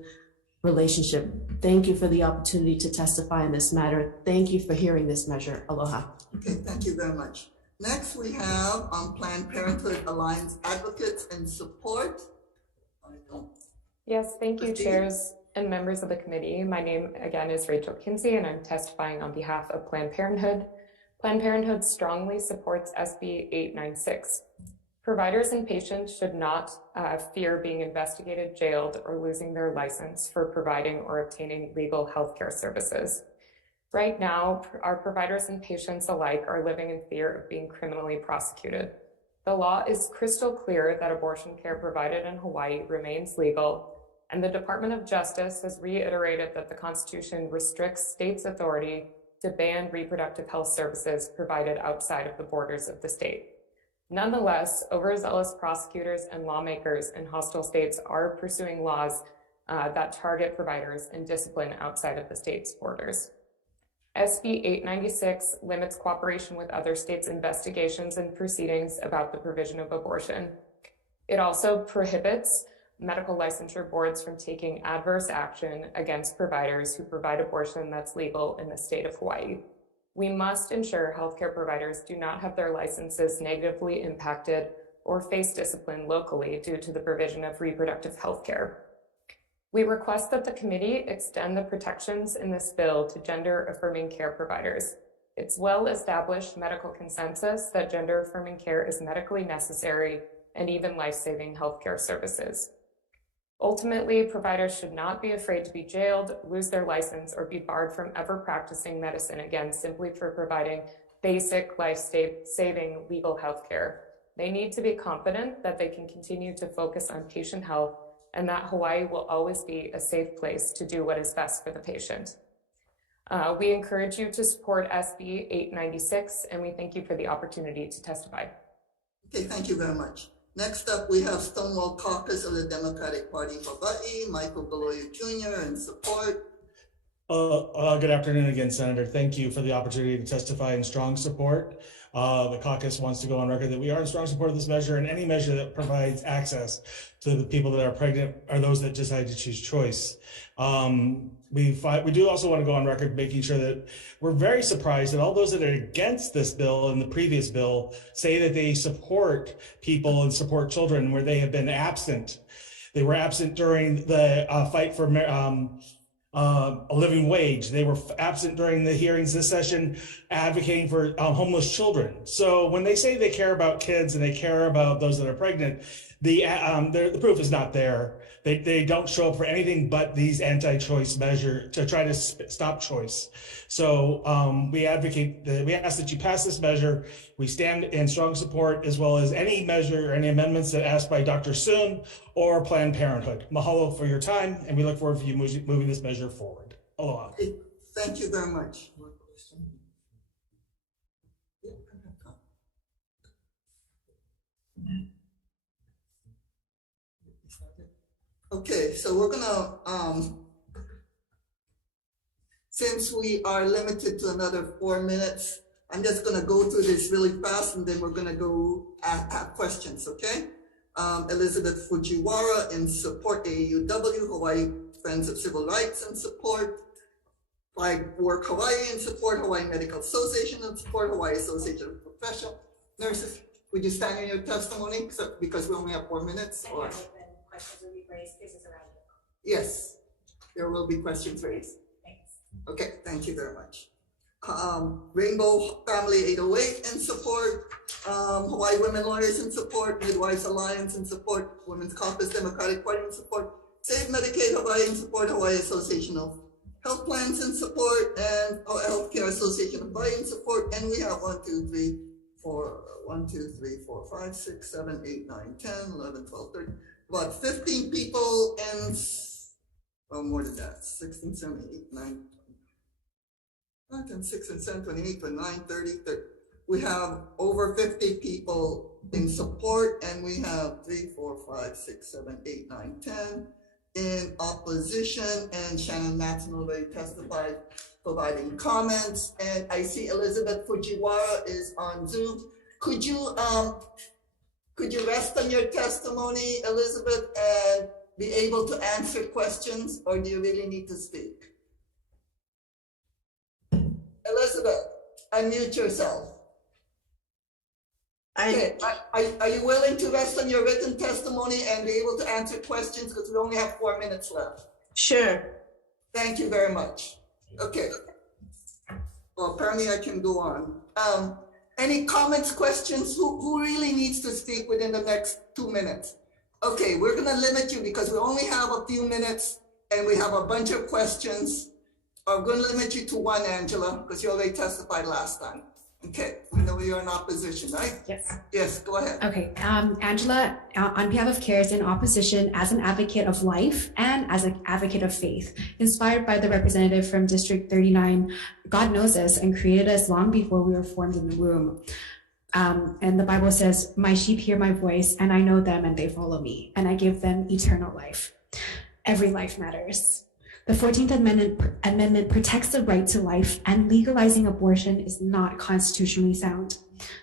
relationship. Thank you for the opportunity to testify in this matter. Thank you for hearing this measure. Aloha. Okay, thank you very much. Next, we have Planned Parenthood Alliance Advocates and Support. Yes, thank you, chairs and members of the committee. My name again is Rachel Kinsey, and I'm testifying on behalf of Planned Parenthood. Planned Parenthood strongly supports SB 896. Providers and patients should not fear being investigated, jailed, or losing their license for providing or obtaining legal healthcare services. Right now, our providers and patients alike are living in fear of being criminally prosecuted. The law is crystal clear that abortion care provided in Hawaii remains legal, and the Department of Justice has reiterated that the Constitution restricts states' authority to ban reproductive health services provided outside of the borders of the state. Nonetheless, overzealous prosecutors and lawmakers in hostile states are pursuing laws that target providers and discipline outside of the state's borders. SB 896 limits cooperation with other states' investigations and proceedings about the provision of abortion. It also prohibits medical licensure boards from taking adverse action against providers who provide abortion that's legal in the state of Hawaii. We must ensure healthcare providers do not have their licenses negatively impacted or face discipline locally due to the provision of reproductive health care. We request that the committee extend the protections in this bill to gender-affirming care providers. It's well-established medical consensus that gender-affirming care is medically necessary and even life-saving healthcare services. Ultimately, providers should not be afraid to be jailed, lose their license, or be barred from ever practicing medicine again simply for providing basic life-saving legal health care. They need to be confident that they can continue to focus on patient health and that Hawaii will always be a safe place to do what is best for the patient. We encourage you to support SB 896, and we thank you for the opportunity to testify. Okay, thank you very much. Next up, we have Stonewall Caucus of the Democratic Party of Hawaii, Michael Galoya Jr. in support. Good afternoon again, Senator. Thank you for the opportunity to testify in strong support. The caucus wants to go on record that we are in strong support of this measure and any measure that provides access to the people that are pregnant or those that decide to choose choice. We do also want to go on record making sure that we're very surprised that all those that are against this bill and the previous bill say that they support people and support children where they have been absent. They were absent during the fight for a living wage. They were absent during the hearings this session advocating for homeless children. So when they say they care about kids and they care about those that are pregnant, the proof is not there. They don't show up for anything but these anti-choice measures to try to stop choice. So we ask that you pass this measure. We stand in strong support as well as any measure, any amendments that asked by Dr. Soon or Planned Parenthood. Mahalo for your time, and we look forward to you moving this measure forward. Aloha. Thank you very much. Okay, so we're gonna, since we are limited to another 4 minutes, I'm just gonna go through this really fast and then we're gonna go at questions, okay? Elizabeth Fujiwara in support, AUW, Hawaii Friends of Civil Rights in support, Flag Work Hawaii in support, Hawaii Medical Association in support, Hawaii Association of Professional Nurses, Would you stand in your testimony because we only have 4 minutes? Or? Questions will be raised. Yes, there will be questions raised. Thanks. Okay, thank you very much. Rainbow Family 808 in support, Hawaii Women Lawyers in support, Midwives Alliance in support, Women's Caucus Democratic Party in support, Save Medicaid Hawaii in support, Hawaii Association of Health Plans in support, and Healthcare Association of Hawaii in support. And we have 1, 2, 3, 4, 5, 6, 7, 8, 9, 10, 11, 12, 13, about 15 people and, well, more than that, 16, 17, 8, 9, 10, 6 and 7, 28, 29, 30, 30. We have over 50 people in support, and we have 3, 4, 5, 6, 7, 8, 9, 10 in opposition, and Shannon Matson already testified, providing comments. And I see Elizabeth Fujiwara is on Zoom. Could you rest on your testimony, Elizabeth, and be able to answer questions, or do you really need to speak? Elizabeth, unmute yourself. Okay. Are you willing to rest on your written testimony and be able to answer questions, because we only have 4 minutes left? Sure. Thank you very much. Okay. Well, apparently I can go on. Any comments, questions? Who really needs to speak within the next 2 minutes? Okay, we're gonna limit you because we only have a few minutes and we have a bunch of questions. I'm gonna limit you to 1, Angela, because you already testified last time. Okay, we know you're in opposition, right? Yes. Yes, go ahead. Okay, Angela, on behalf of CARE, is in opposition as an advocate of life and as an advocate of faith, inspired by the representative from District 39. God knows us and created us long before we were formed in the womb. And the Bible says, my sheep hear my voice, and I know them, and they follow me, and I give them eternal life. Every life matters. The 14th Amendment protects the right to life, and legalizing abortion is not constitutionally sound.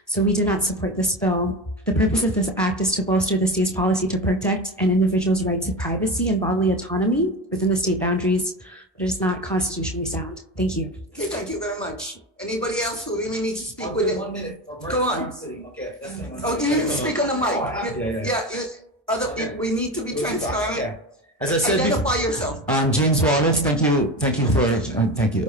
So we do not support this bill. The purpose of this act is to bolster the state's policy to protect an individual's right to privacy and bodily autonomy within the state boundaries, but it is not constitutionally sound. Thank you. Okay, thank you very much. Anybody else who really needs to speak within 1 minute? Go on. Okay, that's okay, you need to speak on the mic. We need to be transparent. As I said, identify yourself. James Wallace, thank you for,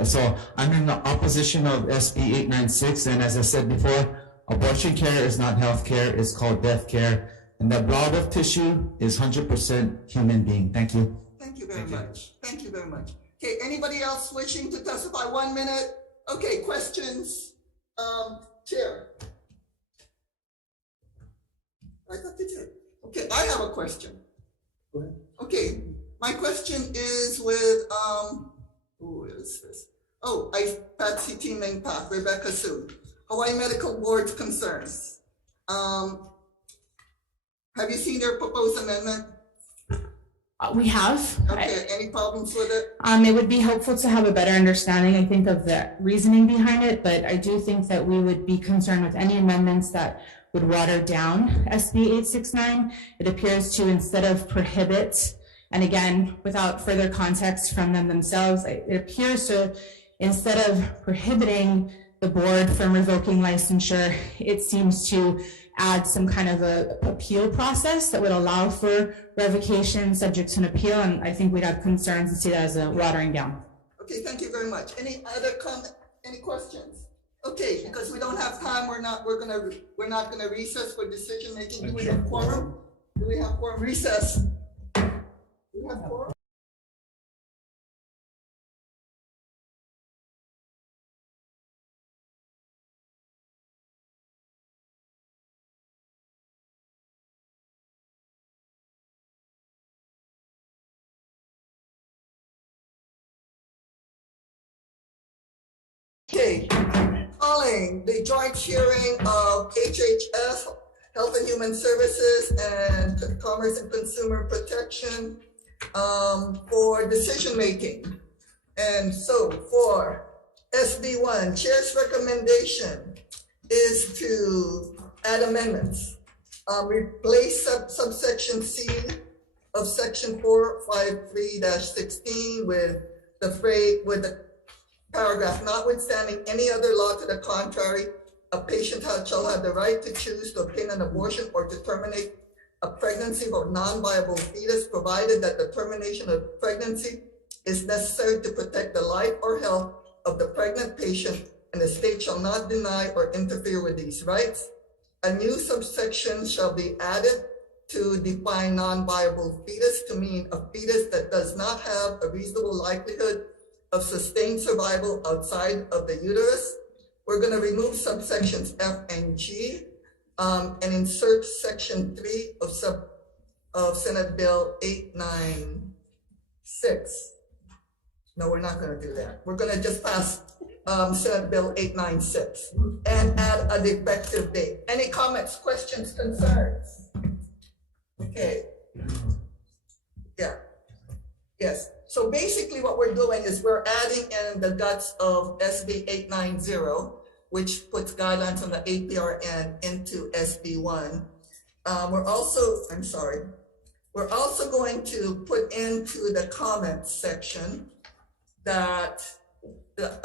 So I'm in the opposition of SB 896, and as I said before, abortion care is not health care, it's called death care, and the blood of tissue is 100% human being. Thank you. Thank you very much. Thank you very much. Okay, anybody else wishing to testify? 1 minute. Okay, questions. Chair. I thought you did. Okay, I have a question. Go ahead. Okay, my question is with, who is this? Oh, Patsy T. Ming Pak, Rebecca Sue. Hawaii Medical Board's concerns. Have you seen their proposed amendment? We have. Okay, any problems with it? It would be helpful to have a better understanding, I think, of the reasoning behind it, but I do think that we would be concerned with any amendments that would water down SB 869. It appears to, instead of prohibit, and again, without further context from them themselves, it appears to, instead of prohibiting the board from revoking licensure, it seems to add some kind of a appeal process that would allow for revocation subject to an appeal, and I think we'd have concerns and see that as a watering down. Okay, thank you very much. Any other comment? Any questions? Okay, because we don't have time, we're not gonna recess for decision making. Do we have quorum? Do we have quorum? Recess. Do we have quorum? Okay, calling the joint hearing of HHS, Health and Human Services, and Commerce and Consumer Protection for decision making. And so for SB1, Chair's recommendation is to add amendments. Replace subsection C of section 453-16 with the phrase, with the paragraph, notwithstanding any other law to the contrary, a patient shall have the right to choose to obtain an abortion or to terminate a pregnancy of a non-viable fetus, provided that the termination of pregnancy is necessary to protect the life or health of the pregnant patient, and the state shall not deny or interfere with these rights. A new subsection shall be added to define non-viable fetus to mean a fetus that does not have a reasonable likelihood of sustained survival outside of the uterus. We're going to remove subsections F and G and insert section 3 of Senate Bill 896. No, we're not going to do that. We're going to just pass Senate Bill 896 and add an effective date. Any comments, questions, concerns? Okay. Yeah. Yes. So basically what we're doing is we're adding in the guts of SB 890, which puts guidelines on the APRN into SB 1. We're also going to put into the comments section that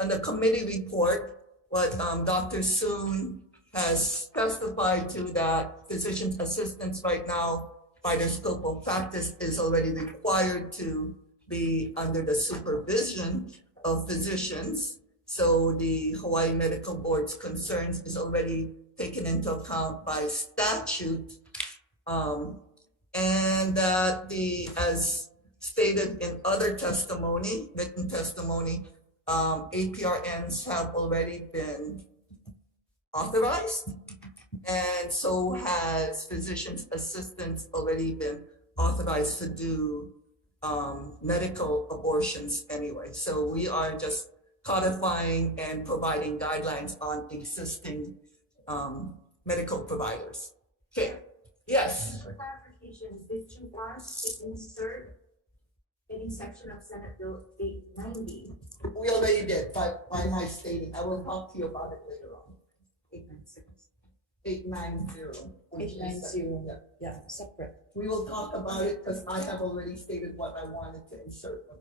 on the committee report, what Dr. Soon has testified to, that physician assistants right now, by their scope of practice, is already required to be under the supervision of physicians. So the Hawaii Medical Board's concerns is already taken into account by statute. And that as stated in other testimony, written testimony, APRNs have already been authorized, and so has physicians assistants already been authorized to do medical abortions anyway. So we are just codifying and providing guidelines on existing medical providers. Okay, yes? For clarification, did you want to insert any section of Senate Bill 890? We already did by my stating. I will talk to you about it later on. 896. 890. 890, yeah, separate. We will talk about it because I have already stated what I wanted to insert on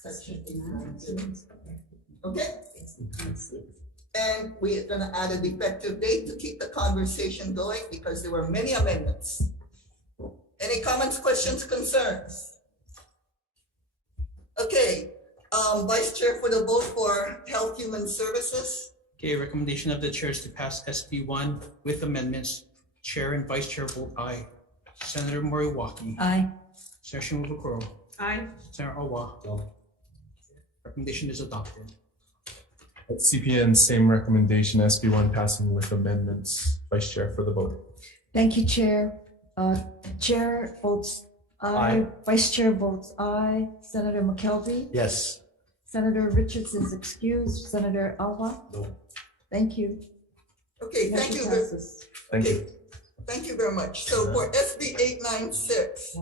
section 890. Okay? And we're gonna add a defective date to keep the conversation going because there were many amendments. Any comments, questions, concerns? Okay, Vice Chair for the vote for Health Human Services. Okay, recommendation of the chair is to pass SB 1 with amendments. Chair and Vice Chair vote aye. Senator Moriwaki. Aye. Senator Mukuro. Aye. Senator Awa. No. Recommendation is adopted. At CPN, same recommendation, SB 1 passing with amendments. Vice Chair for the vote. Thank you, Chair. Chair votes aye. Vice Chair votes aye. Senator McKelvey. Yes. Senator Richards is excused. Senator Alva. No. Thank you. Okay, thank Motion you. passes. Thank you. Thank you very much. So for SB 896,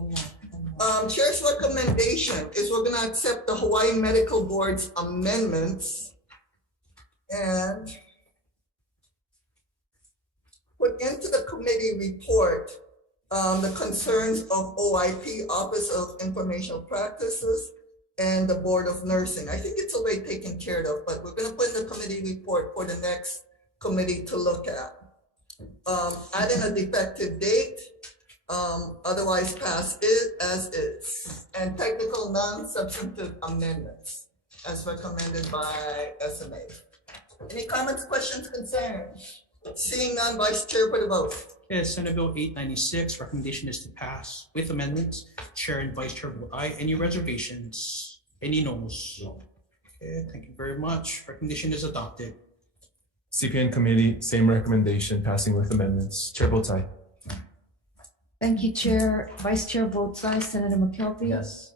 Chair's recommendation is we're gonna accept the Hawaii Medical Board's amendments and put into the committee report the concerns of OIP, Office of Informational Practices, and the Board of Nursing. I think it's already taken care of, but we're gonna put in the committee report for the next committee to look at. Add in a defective date, otherwise pass it as is, and technical non-substantive amendments as recommended by SMA. Any comments, questions, concerns? Seeing none, Vice Chair for the vote. Okay, Senate Bill 896, recommendation is to pass with amendments. Chair and Vice Chair vote aye. Any reservations? Any no's? No. Okay, thank you very much. Recommendation is adopted. CPN committee, same recommendation, passing with amendments. Chair votes aye. Thank you, Chair. Vice Chair votes aye. Senator McKelvey. Yes.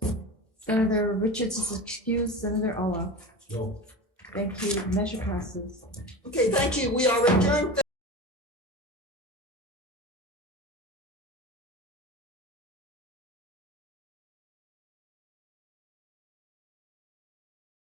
Senator Richards is excused. Senator Alva. No. Thank you. Measure passes. Okay, thank you. We are adjourned.